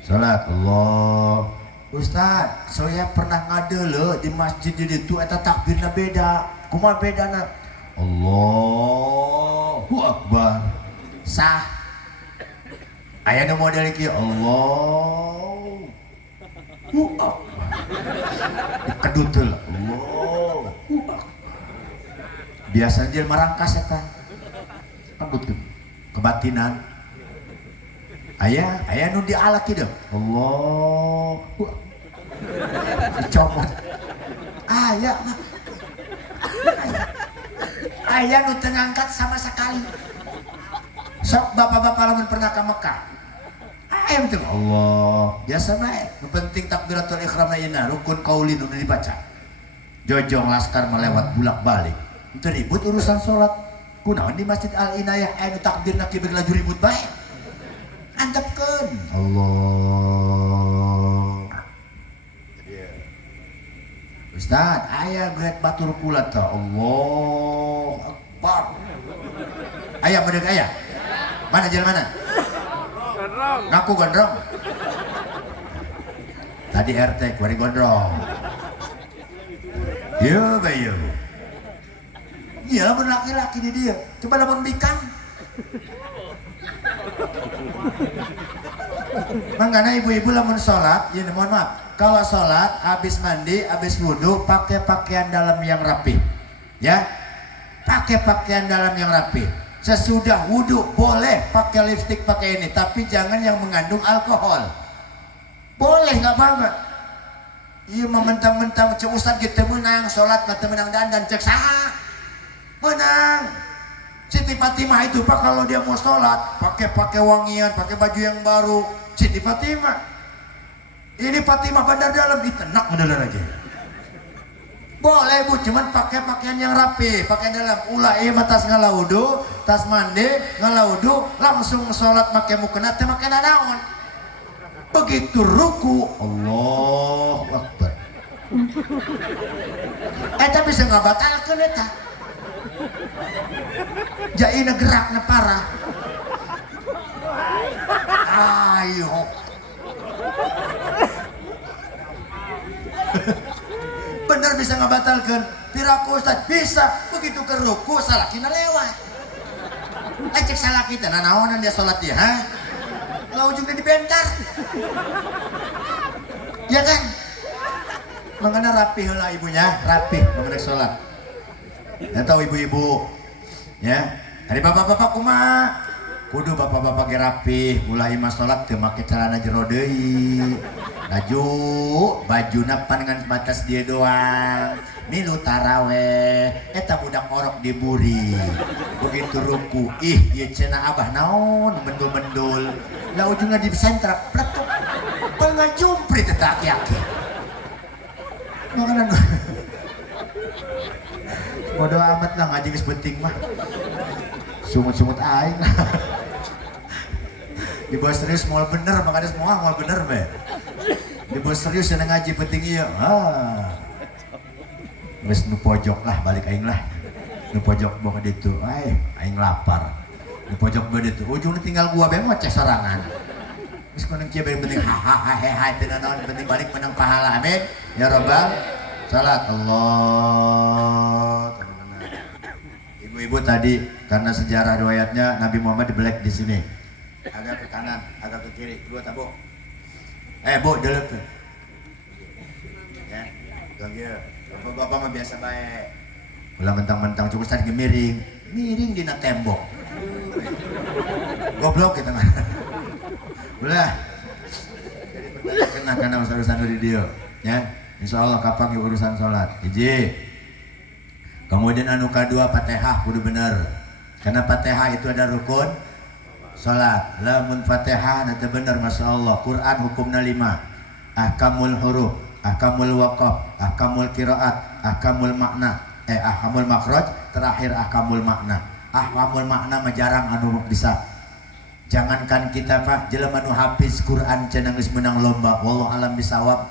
Salat Allah. Ustaz, saya pernah ngadele di masjid di ditu eta takbirna beda. Kumaha bedana? Allahu Akbar. Sah. Aya nu model kieu Allahu Akbar. Kedut heula. Allahu Akbar. Biasa jeung marangkas eta. Kabut kebatinan. Ayah nu dialak kieu. Allah. Dicomot. Ayah nu teu ngangkat sama sekali. Sok bapak-bapak lamun pernah ke Mekah. Ayah betul Allah. Biasa bae. Nu penting takbiratul ihramna yeuna rukun qauli nu dibaca. Jojong laskar melewat bulak-balik. Itu ribut urusan salat. Kunaon di Masjid Al Inayah anu takbirna kieu laju ribut bae. Antepkeun Allah. Ustaz, aya geus batur kula teh. Allahu Akbar. Aya beudeg aya? Mana jalan mana? Gondrong. Ngaku gondrong. Tadi RT kuari gondrong. Yo bayo. Iya lamun laki-laki di dia. Coba lamun bikang. Makanya ibu-ibu lamun sholat, ya mohon maaf, kalau sholat habis mandi, habis wudhu, pakai pakaian dalam yang rapi, ya, pakai pakaian dalam yang rapi. Sesudah wudhu boleh pakai lipstik, pakai ini, tapi jangan yang mengandung alkohol. Boleh nggak apa-apa. Iya mentang-mentang cek ustad gitu menang sholat, kata menang dandan cek sah, menang. Siti Fatimah itu Pak kalau dia mau sholat pakai wangian, pakai baju yang baru. Siti Fatimah. Ini Fatimah bandar dalam ditenak mendalar aja. Boleh Bu, cuman pakai pakaian yang rapi, pakaian dalam. Ulah ieu tas ngalaudu, tas mandi, ngalaudu, langsung sholat pakai mukena teh make nanaon. Begitu ruku, Allahu Akbar. Eta bisa ngabatalkeun eta. Jaina gerakna parah. Ayo. Bener bisa ngabatalkan. Piraku Ustaz bisa. Begitu ke ruku salakina lewat. Cek salah kita. Nah naonan dia sholat dia, ha? Lau juga dibentar. Ya kan? Makanya rapi lah ibunya, rapi mengenai sholat. Ya tahu ibu-ibu, ya. Hari bapak-bapak kumaha? Kudu bapak-bapak ge rapi, ulah imah sholat teu make celana jero deui. baju napan dengan batas dia doang milu taraweh eta budak orok diburi begitu ruku ieu cenah abah naon mendul-mendul lah ujungnya di sentrak pletuk pengajumprit eta aki-aki makanan bodo amat lah ngaji geus penting mah sumut-sumut aing di bawah serius mau bener makanya semua mau bener be di bawah serius yang ngaji penting iya wes nu pojok lah balik aing lah nu pojok bawa ditu aing lapar nu pojok bawa ditu ujungnya tinggal gua be ngoceh sorangan wes kuneng cia penting hahaha teu naon penting balik menang pahala amin ya rabbal salat Allah. Ibu-ibu tadi karena sejarah riwayatnya Nabi Muhammad dibelek di sini agak ke kanan, agak ke kiri, dua tabuk. Bu, delep tuh. Ya, gitu. Bapak-bapak mah biasa baik. Ulah mentang-mentang cukup tadi miring dina tembok. Goblok kita mah. Ulah. Jadi kena karena urusan di dia, ya. Insya Allah kapan urusan sholat. Hiji. Kemudian anu kedua Fatihah kudu bener. Karena Fatihah itu ada rukun salat. Lamun Fatihah nanti bener Masya Allah. Quran hukumna 5. Ahkamul huruf, ahkamul waqaf, ahkamul qiraat, ahkamul makna, ahkamul makhraj, terakhir ahkamul makna. Ahkamul makna mah jarang anu bisa. Jangankan kita Pak, jelema nu hafiz Quran cenah geus menang lomba. Wallahu alam bisawab.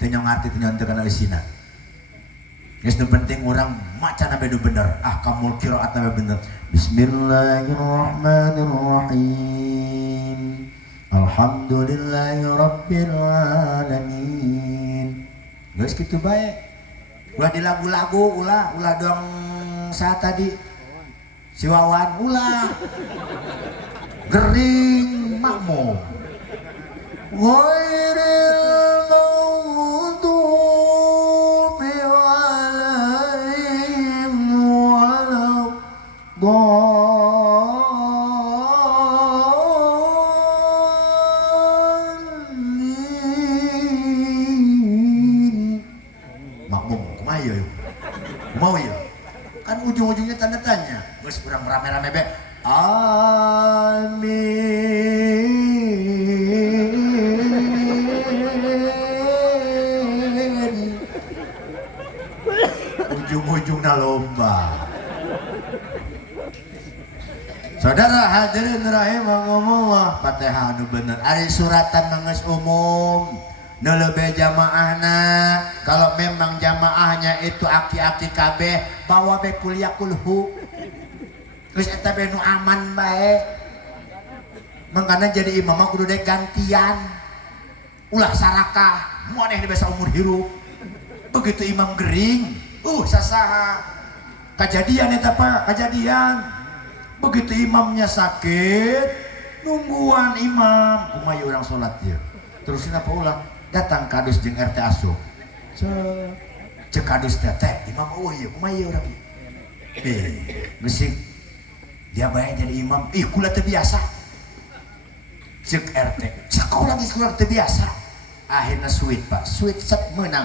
Teu nyong arti teu nyong teu kana eusina. Geus nu penting urang macana be bener. Ahkamul qiraat be bener. Bismillahirrahmanirrahim. Alhamdulillahi rabbil alamin. Geus kitu bae. Ulah di lagu-lagu, ulah dong saat tadi si Wawan ulah. Gering makmum. Ghairil maghdubi alaihim waladdallin. Makmum kumaha ieu? Mau ieu? Kan ujung-ujungnya tanda tanya. Geus kurang rame-rame be. Amin. Ujung-ujungnya lomba. Saudara hadirin rahimakumullah, Fatihah nu bener. Ari suratan mangeus umum. Nu leuwih jamaahna. Kalau memang jamaahnya itu aki-aki kabeh, bawa be kuliah kulhu. Terus eta be nu aman bae. Mangkana jadi imam mah kudu dek gantian. Ulah sarakah, moaneh di basa umur hirup. Begitu imam gering, sasaha. Kejadian eta Pak, kejadian. Begitu imamnya sakit, nungguan imam. Kumaha urang salat ieu. Terusin apa ulah? Datang kadus jeung RT asup. Cek kadus teh imam ieu kumaha ieu urang. Geusik dia bayang jadi imam, kula teu biasa. Cek RT, sakola geus kula teu biasa. Akhirna sweet Pak, sweet set menang.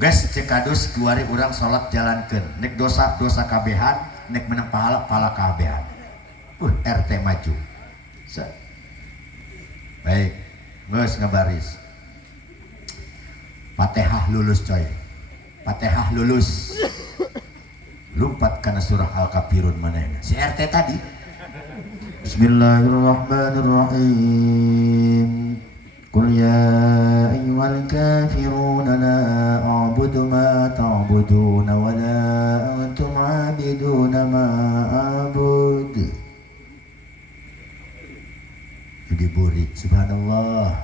Geus cek kadus kuari urang salat jalankeun. Nek dosa kabehan, nek menang pahala kabehan. RT maju. Baik, geus ngabaris. Fatihah lulus coy. Fatihah lulus. Lompat karena surah Al-Kafirun manehna. Si RT tadi. Bismillahirrahmanirrahim. Qul ya ayyuhal kafirun la a'budu ma ta'buduna wa la antum 'abiduna ma a'bud. Diburi subhanallah.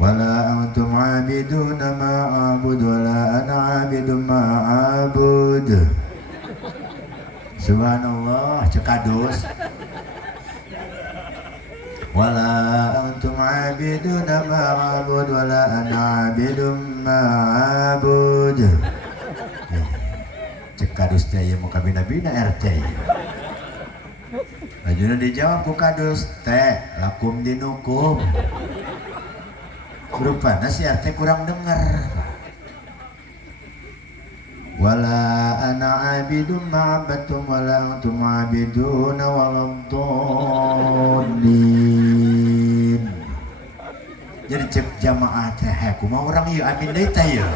Wala antum 'abiduna ma a'budu wa la ana 'abidun ma a'bud. Subhanallah cekadus. Wala antum 'abiduna ma a'budu wa la ana 'abidun ma a'bud. Cekadus teh ieu muka bina-bina RT. Ajeuna dijawab ku kadus teh lakum dinukum. rupanya si RT kurang dengar. Wala ana abidun ma'abatum wala antum abiduna waladhdallin. Jadi cek jamaah teh kumaha urang ieu amin deui teh ieu.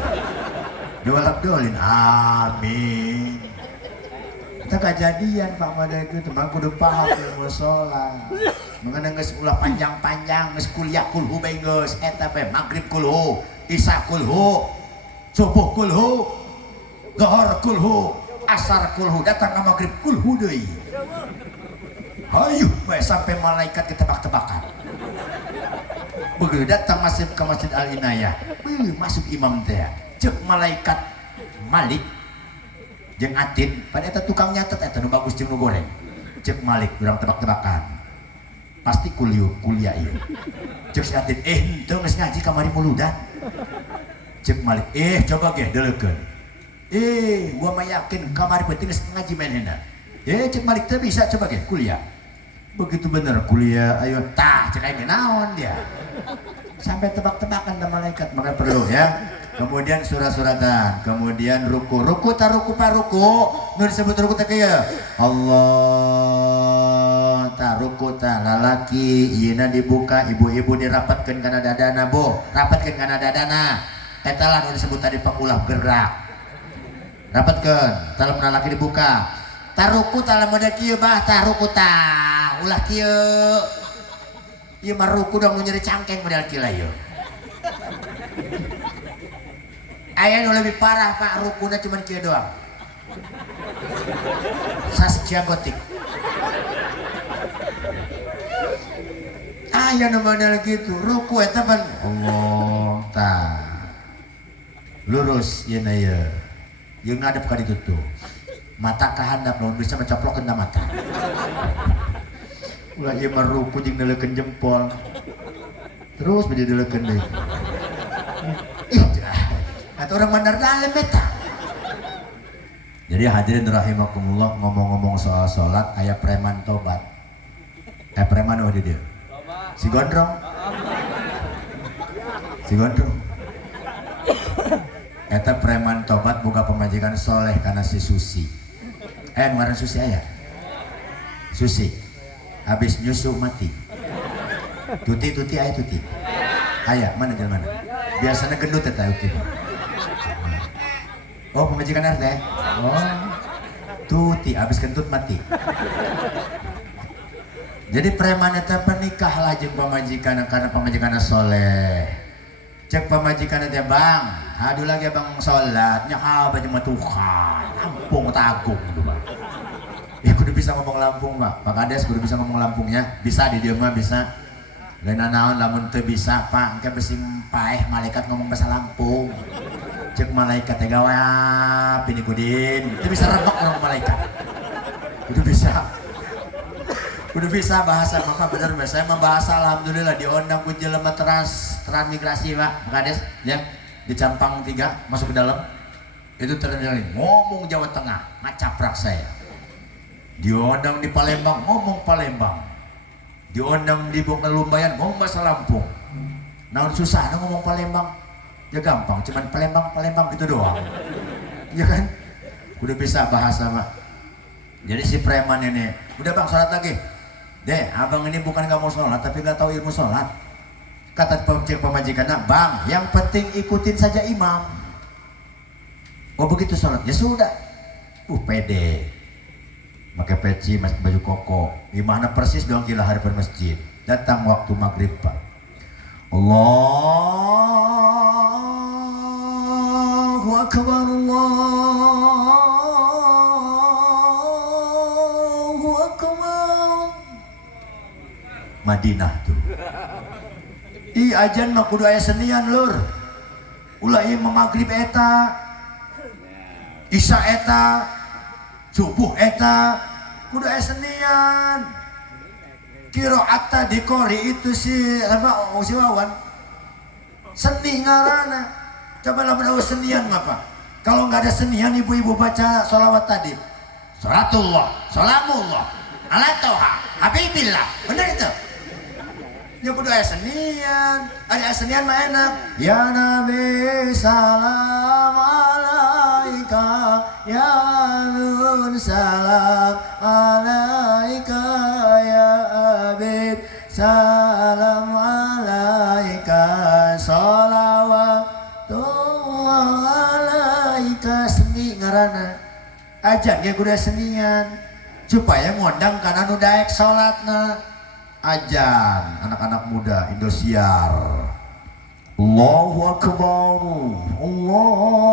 Waladhdallin amin. Kita kejadian Pak Mada itu teman kudu paham ilmu sholat mengenai geus ulah panjang-panjang geus kuliah kulhu bae geus eta bae magrib kulhu isya kulhu subuh kulhu zuhur kulhu asar kulhu datang ke magrib kulhu deui hayuh bae sampai malaikat ketebak-tebakan begitu datang masuk ke Masjid Al Inayah masuk imam teh cek malaikat Malik jeung Atin pada eta tukang nyatet eta nu bagus jeung nu goreng cek Malik urang tebak-tebakan pasti kuliah ieu cek si Atin henteu geus ngaji kamari muludan cek Malik coba ge deuleukeun gua mah yakin kamari penting geus ngaji menehna cek Malik teh bisa coba ge kuliah begitu bener kuliah ayo tah cek aing naon dia sampai tebak-tebakan da malaikat maka perlu ya. Kemudian surah-suratan, kemudian ruku paruku, nu disebut ruku teh kieu. Allah taruku ta lalaki ieuna dibuka ibu-ibu dirapatkeun kana dadana boh, rapatkeun kana dadana. Eta lah nu disebut tadi pengulah gerak. Rapatkeun, talem lalaki dibuka. Taruku ta lamun kieu bah taruku ta, ulah kieu. Ieu mah ruku dong nyeri cangkeng model kieu ieu. Aya nu lebih parah Pak, rukuna cuma kieu doang. Saskia Gotik. Aya nu model gitu, ruku eta pan Allah tah. Lurus yeuna ieu. Ieu ngadep ka ditu tuh. Mata ka handap lamun bisa mencoplokeun da mata. Ulah ieu mah ruku jeung neuleukeun jempol. Terus bade deuleukeun deui. Atau orang mandar dalam beta. Jadi hadirin rahimakumullah, ngomong-ngomong soal sholat aya preman tobat. Preman oh dia si gondrong eta preman tobat buka pemajikan soleh karena si Susi ngaran Susi aya Susi habis nyusu mati tuti aya tuti aya mana jalan mana biasanya gendut eta tuti. Oh pemajikan RT? Oh tuti abis kentut mati. Jadi preman eta penikah lah jeung pamajikan karena pamajikan soleh. Cek pamajikan teh bang, aduh lagi bang sholat nyaha baju matukan, Lampung tagung tuh bang. Ya kudu bisa ngomong Lampung pak, Pak Kades kudu bisa ngomong Lampungnya, bisa di dia mah bisa. Lain naon lamun teu bisa pak, engke besi paeh malaikat ngomong bahasa Lampung. Cek malaikat teh gawe api Kudin, itu bisa rebek orang malaikat. Udah bisa bahasa maka bener saya membahasa alhamdulillah diundang ku jelema transmigrasi Pak Kades ya di Campang 3 masuk ke dalam itu terdengar ngomong Jawa Tengah ngacaprak saya. Diundang di Palembang ngomong Palembang, diundang di Lumbayan ngomong bahasa Lampung. Naon susah ngomong Palembang. Ya gampang, cuman Palembang gitu doang. Ya kan? Udah bisa bahasa Pak. Jadi si preman ini, udah bang sholat lagi. Deh, abang ini bukan gak mau sholat, tapi gak tahu ilmu sholat. Kata pemajikan, bang, yang penting ikutin saja imam. Oh begitu sholat, ya sudah. Pede. Pakai peci, masih baju koko. Gimana persis dong gila hari masjid. Datang waktu maghrib Pak. Allahu Akbar, Allahu Akbar. Madinah tuh. Ajan mah kudu aya senian lur. Ulah ieu maghrib eta, isya eta, subuh eta, kudu aya senian. Qiraat tadi qori itu si Wawan seni ngarana. Coba lah bedawa senian ngapa? Kalau nggak ada senian ibu-ibu baca sholawat tadi Sholatullah, sholamullah ala toha habibillah, bener itu? Ya kudu aya senian. Aya senian mah enak. Ya Nabi salam alaika, ya Nun salam alaika, ya Habib salam alaika, salawatullah alaika. Seni ngaranna. Ajan ge kudu senian supaya ngondang kana nu daek salatna. Ajan anak-anak muda Indosiar. Allahu Akbar, Allahu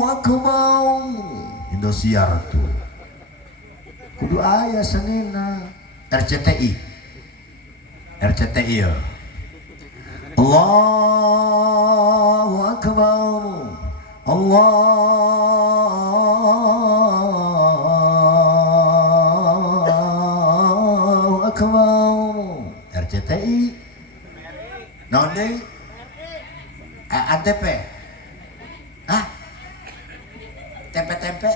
Akbar. Indosiar tuh kudu aya senina. RCTI ya. Allahu Akbar, RCTI naon deui? ANTP. Hah? Tempe-tempe.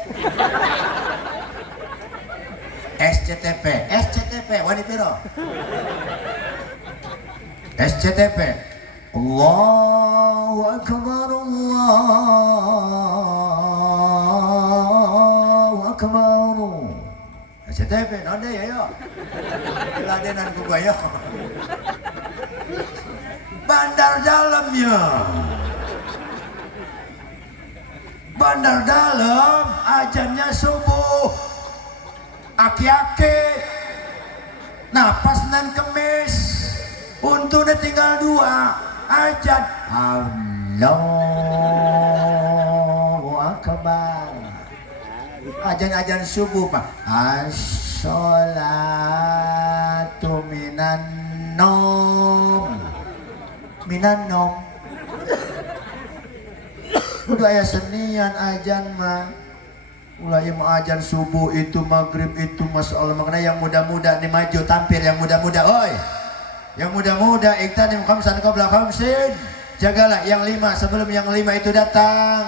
SCTP wani piro? SCTP. Allahu Akbar, Allahu Akbar. SCTP naon deui ayo? Ladenan ku gua yo. Bandar dalamnya. Bandar dalam ajannya subuh. Aki-aki. Napas dan kemis. Untungnya tinggal 2. Ajan. Allahu Akbar. Ajan-ajan subuh Pak. As-sholatu minan nom. Minan nom. Udah aya senian ajan mah. Mulai mau ajan subuh itu, maghrib itu, masya Allah. Makanya yang muda-muda nih maju tampil, yang muda-muda, oi. Yang muda-muda, iktanim khamsan qabla khamsin. Jagalah yang 5 sebelum yang 5 itu datang.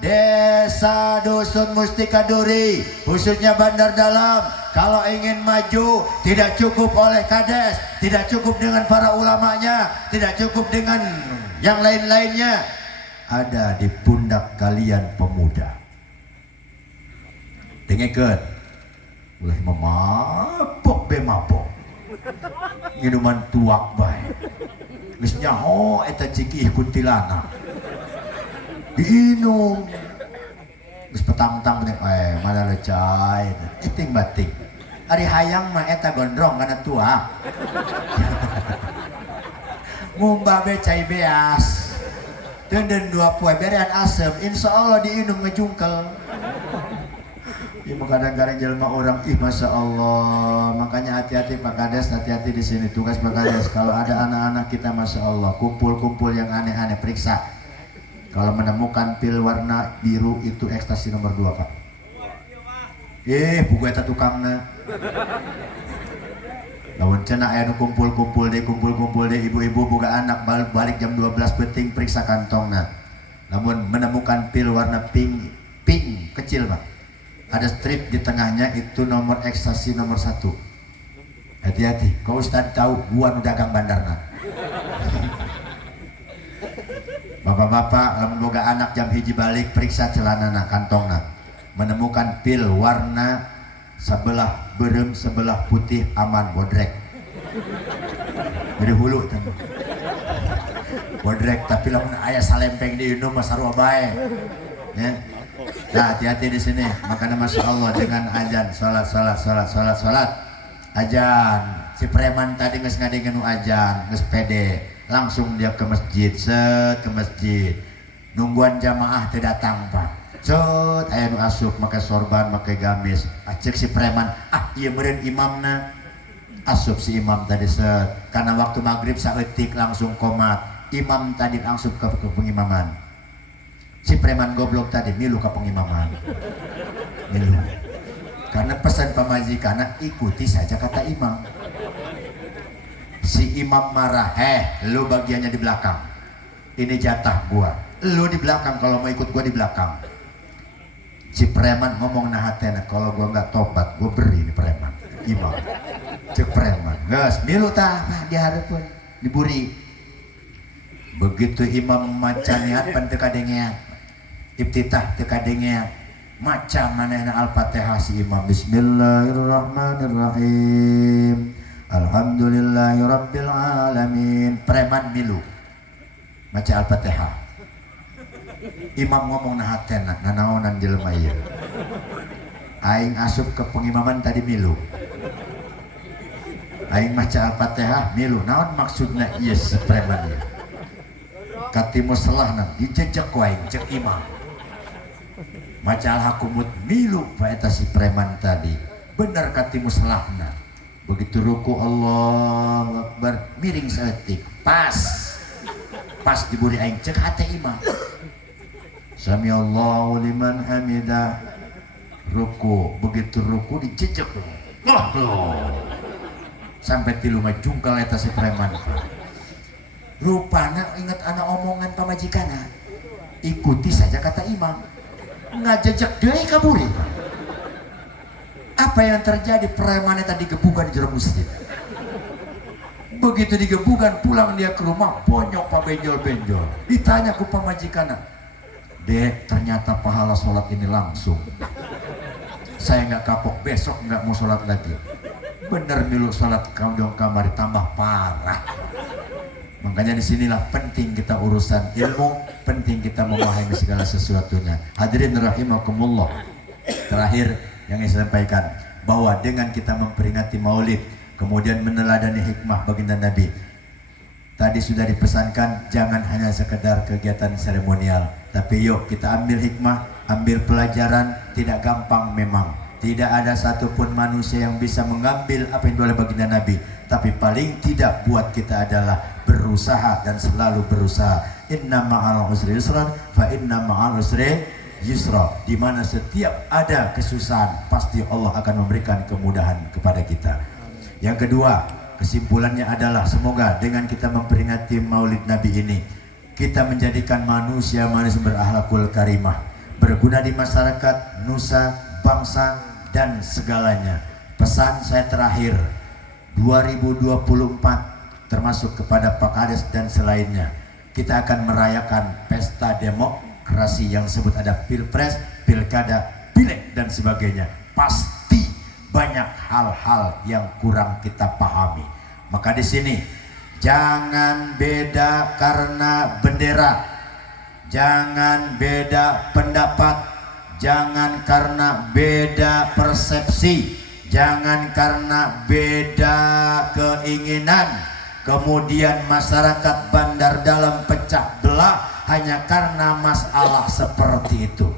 Desa Dusun Mustika Duri, khususnya Bandar Dalam. Kalau ingin maju, tidak cukup oleh kades, tidak cukup dengan para ulamanya, tidak cukup dengan yang lain-lainnya. Ada di pundak kalian pemuda. Dengekeun, ulah memabok be mabok. Minuman tuak bae. Geus nyaho eta cikih kuntilanak. Diinum. Geus petang-tang mana lecai. Eting batik. Ari hayang mah eta gondrong kana tuak. Ngumba be cai beas. Denden 2 poe berean asem, insyaallah diinum ngejungkel. Ya kadang-kadang jelema orang masya Allah. Makanya hati-hati Pak Kades, hati-hati di sini tugas Pak Kades. Kalau ada anak-anak kita masya Allah kumpul-kumpul yang aneh-aneh, periksa. Kalau menemukan pil warna biru itu ekstasi nomor 2 Pak. Buku eta tukangna. Lawan cenah aya nu kumpul-kumpul deh ibu-ibu boga anak balik jam 12 penting periksa kantongna. Namun menemukan pil warna pink kecil Pak. Ada strip di tengahnya itu nomor ekstasi nomor 1. Hati-hati, kau Ustaz tahu gua nu dagang bandarna. Bapak-bapak lamun boga anak jam 1 balik periksa celanana kantongna. Menemukan pil warna sebelah berem sebelah putih aman bodrek. Beri hulu kan. Bodrek tapi lamun aya salempeng di indung mah sarua bae. Ya. Nah, hati-hati di sini. Makanya masya Allah dengan ajan salat. Ajan. Si preman tadi geus ngadengeun nu ajan, geus pede. Langsung dia ke masjid, ke masjid. Nungguan jamaah teu datang, Pak. Aya nu asup make sorban, make gamis. Cek si preman, ieu meureun imamna. Asup si imam tadi karena waktu maghrib saeutik langsung komat. Imam tadi langsung ke pengimaman. Si preman goblok tadi milu ke pengimaman. Milu. Karena pesan pemajikan ikuti saja kata imam. Si imam marah, lu bagiannya di belakang. Ini jatah gua. Lu di belakang kalau mau ikut gua di belakang. Si preman ngomong nah hatena, kalau gua nggak tobat gua beri ini preman. Imam. Cek preman. Gas milu tah dihareupeun diburi. Begitu imam maca niat pan teu kadengean. Iftitah teu kadengean. Maca manehna Al-Fatihah si imam. Bismillahirrahmanirrahim. Alhamdulillahirabbil alamin. Preman milu. Maca Al-Fatihah. Imam ngomong nah hatena nanaonan jelema ieu. Aing asup ke pengimaman tadi milu. Aing maca Al-Fatihah milu. Naon maksudna ieu si preman ieu? Katimu selahna dijejek ku aing cek imam. Maca Al-Hakumut milu fa eta si preman tadi. Bener katimu selahna. Begitu ruku Allahu Akbar miring saeutik. Pas diburi aing cek hate imam. Sami Allahu liman hamidah. Ruku, begitu ruku dijejek. Sampai tilu mah jungkal eta si preman. Rupana ingat anak omongan pamajikana. Ikuti saja kata imam. Ngajejek deui kaburi. Apa yang terjadi? Preman tadi digebukan di jero masjid. Begitu digebukan pulang dia ke rumah bonyok pak benjol-benjol. Ditanya ku pamajikana, "Dek, ternyata pahala sholat ini langsung. Saya nggak kapok, besok nggak mau sholat lagi." Bener milu sholat kamu kamar tambah parah. Makanya disinilah penting kita urusan ilmu, penting kita memahami segala sesuatunya. Hadirin rahimakumullah. Terakhir yang saya sampaikan bahwa dengan kita memperingati Maulid, kemudian meneladani hikmah baginda Nabi. Tadi sudah dipesankan jangan hanya sekedar kegiatan seremonial, tapi yuk kita ambil hikmah, ambil pelajaran. Tidak gampang memang. Tidak ada satupun manusia yang bisa mengambil apa yang oleh baginda Nabi. Tapi paling tidak buat kita adalah berusaha dan selalu berusaha. Inna ma'al usri yusran fa inna ma'al usri yusra. Di mana setiap ada kesusahan pasti Allah akan memberikan kemudahan kepada kita. Yang kedua, kesimpulannya adalah semoga dengan kita memperingati Maulid Nabi ini kita menjadikan manusia-manusia berakhlakul karimah, berguna di masyarakat, nusa, bangsa dan segalanya. Pesan saya terakhir 2024 termasuk kepada Pak Kades dan selainnya, kita akan merayakan pesta demokrasi yang sebut ada pilpres, pilkada, pileg dan sebagainya. Pasti banyak hal-hal yang kurang kita pahami. Maka di sini jangan beda karena bendera, jangan beda pendapat, jangan karena beda persepsi, jangan karena beda keinginan, kemudian masyarakat Bandar Dalam pecah belah hanya karena masalah seperti itu.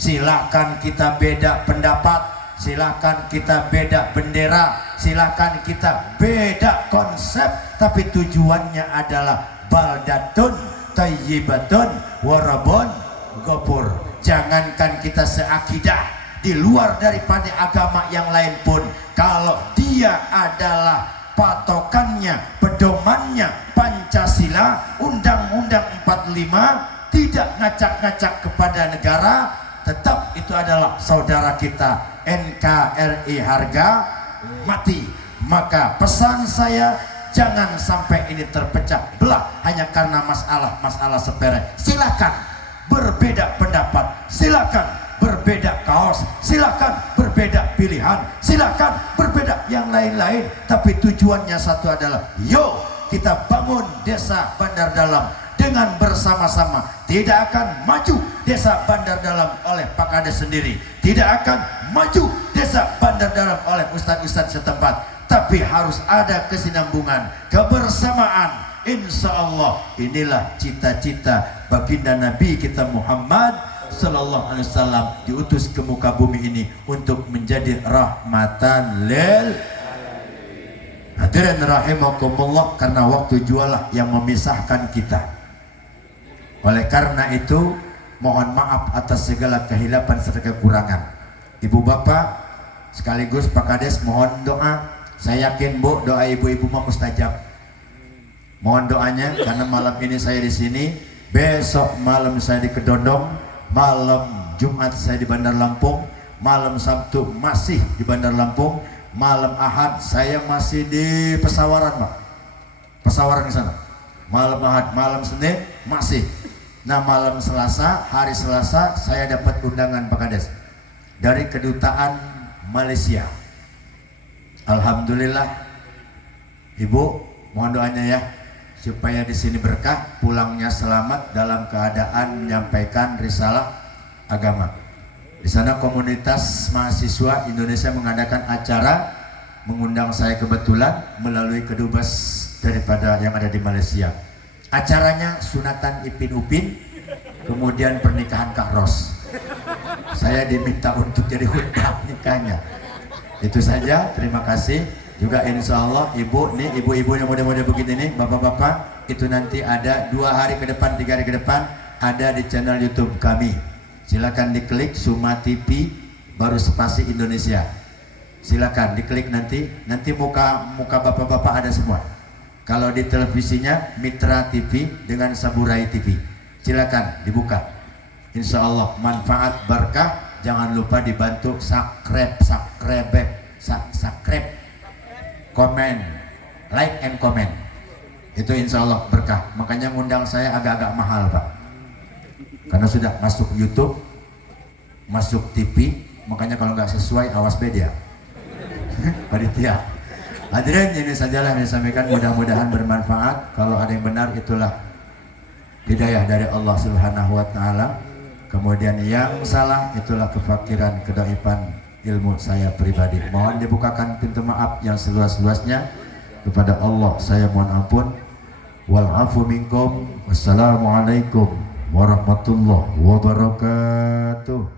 Silakan kita beda pendapat, silakan kita beda bendera, silakan kita beda konsep, tapi tujuannya adalah baldatun thayyibatun warabun ghafur. Jangankan kita seakidah, di luar daripada agama yang lain pun, kalau dia adalah patokannya, pedomannya Pancasila, Undang-Undang 45, tidak ngacak-ngacak kepada negara, tetap itu adalah saudara kita. NKRI harga mati. Maka pesan saya, jangan sampai ini terpecah belah hanya karena masalah sepele. Silakan berbeda pendapat, silakan berbeda kaos, silakan berbeda pilihan, silakan berbeda yang lain-lain, tapi tujuannya satu adalah yuk kita bangun desa Bandar Dalam dengan bersama-sama. Tidak akan maju desa Bandar Dalam oleh Pak Kades sendiri, tidak akan maju desa Bandar Dalam oleh ustadz-ustadz setempat, tapi harus ada kesinambungan, kebersamaan. Insya Allah inilah cita-cita baginda Nabi kita Muhammad Sallallahu Alaihi Wasallam, diutus ke muka bumi ini untuk menjadi rahmatan lil hadirin rahimakumullah. Karena waktu jualah yang memisahkan kita. Oleh karena itu mohon maaf atas segala kehilapan serta kekurangan. Ibu bapak sekaligus Pak Kades mohon doa. Saya yakin Bu, doa ibu-ibu mah mustajab. Mohon doanya karena malam ini saya di sini, besok malam saya di Kedondong, malam Jumat saya di Bandar Lampung, malam Sabtu masih di Bandar Lampung, malam Ahad saya masih di Pesawaran Pak, Pesawaran di sana. Malam Ahad, malam Senin masih. Nah malam Selasa, hari Selasa saya dapat undangan Pak Kades dari kedutaan Malaysia. Alhamdulillah, Ibu mohon doanya ya supaya di sini berkah, pulangnya selamat dalam keadaan menyampaikan risalah agama. Di sana komunitas mahasiswa Indonesia mengadakan acara, mengundang saya kebetulan melalui kedubes daripada yang ada di Malaysia. Acaranya sunatan Ipin Upin, kemudian pernikahan Kak Ros. Saya diminta untuk jadi khutbah nikahnya. Itu saja, terima kasih. Juga insya Allah ibu nih, ibu-ibu yang muda-muda begini nih, bapak-bapak, itu nanti ada 2 hari ke depan, 3 hari ke depan ada di channel YouTube kami. Silakan diklik Suma TV baru spasi Indonesia. Silakan diklik nanti muka bapak-bapak ada semua. Kalau di televisinya Mitra TV dengan Saburai TV. Silakan dibuka. Insya Allah manfaat berkah. Jangan lupa dibantu subscribe, komen, like and comment. Itu insya Allah berkah. Makanya ngundang saya agak-agak mahal Pak. Karena sudah masuk YouTube, masuk TV, makanya kalau nggak sesuai awas beda. Panitia. Hadirin, ini sajalah yang disampaikan, mudah-mudahan bermanfaat. Kalau ada yang benar itulah hidayah dari Allah Subhanahu wa taala. Kemudian yang salah itulah kefakiran, kedaifan ilmu saya pribadi. Mohon dibukakan pintu maaf yang seluas-luasnya kepada Allah. Saya mohon ampun. Wal afu minkum. Wassalamualaikum warahmatullahi wabarakatuh.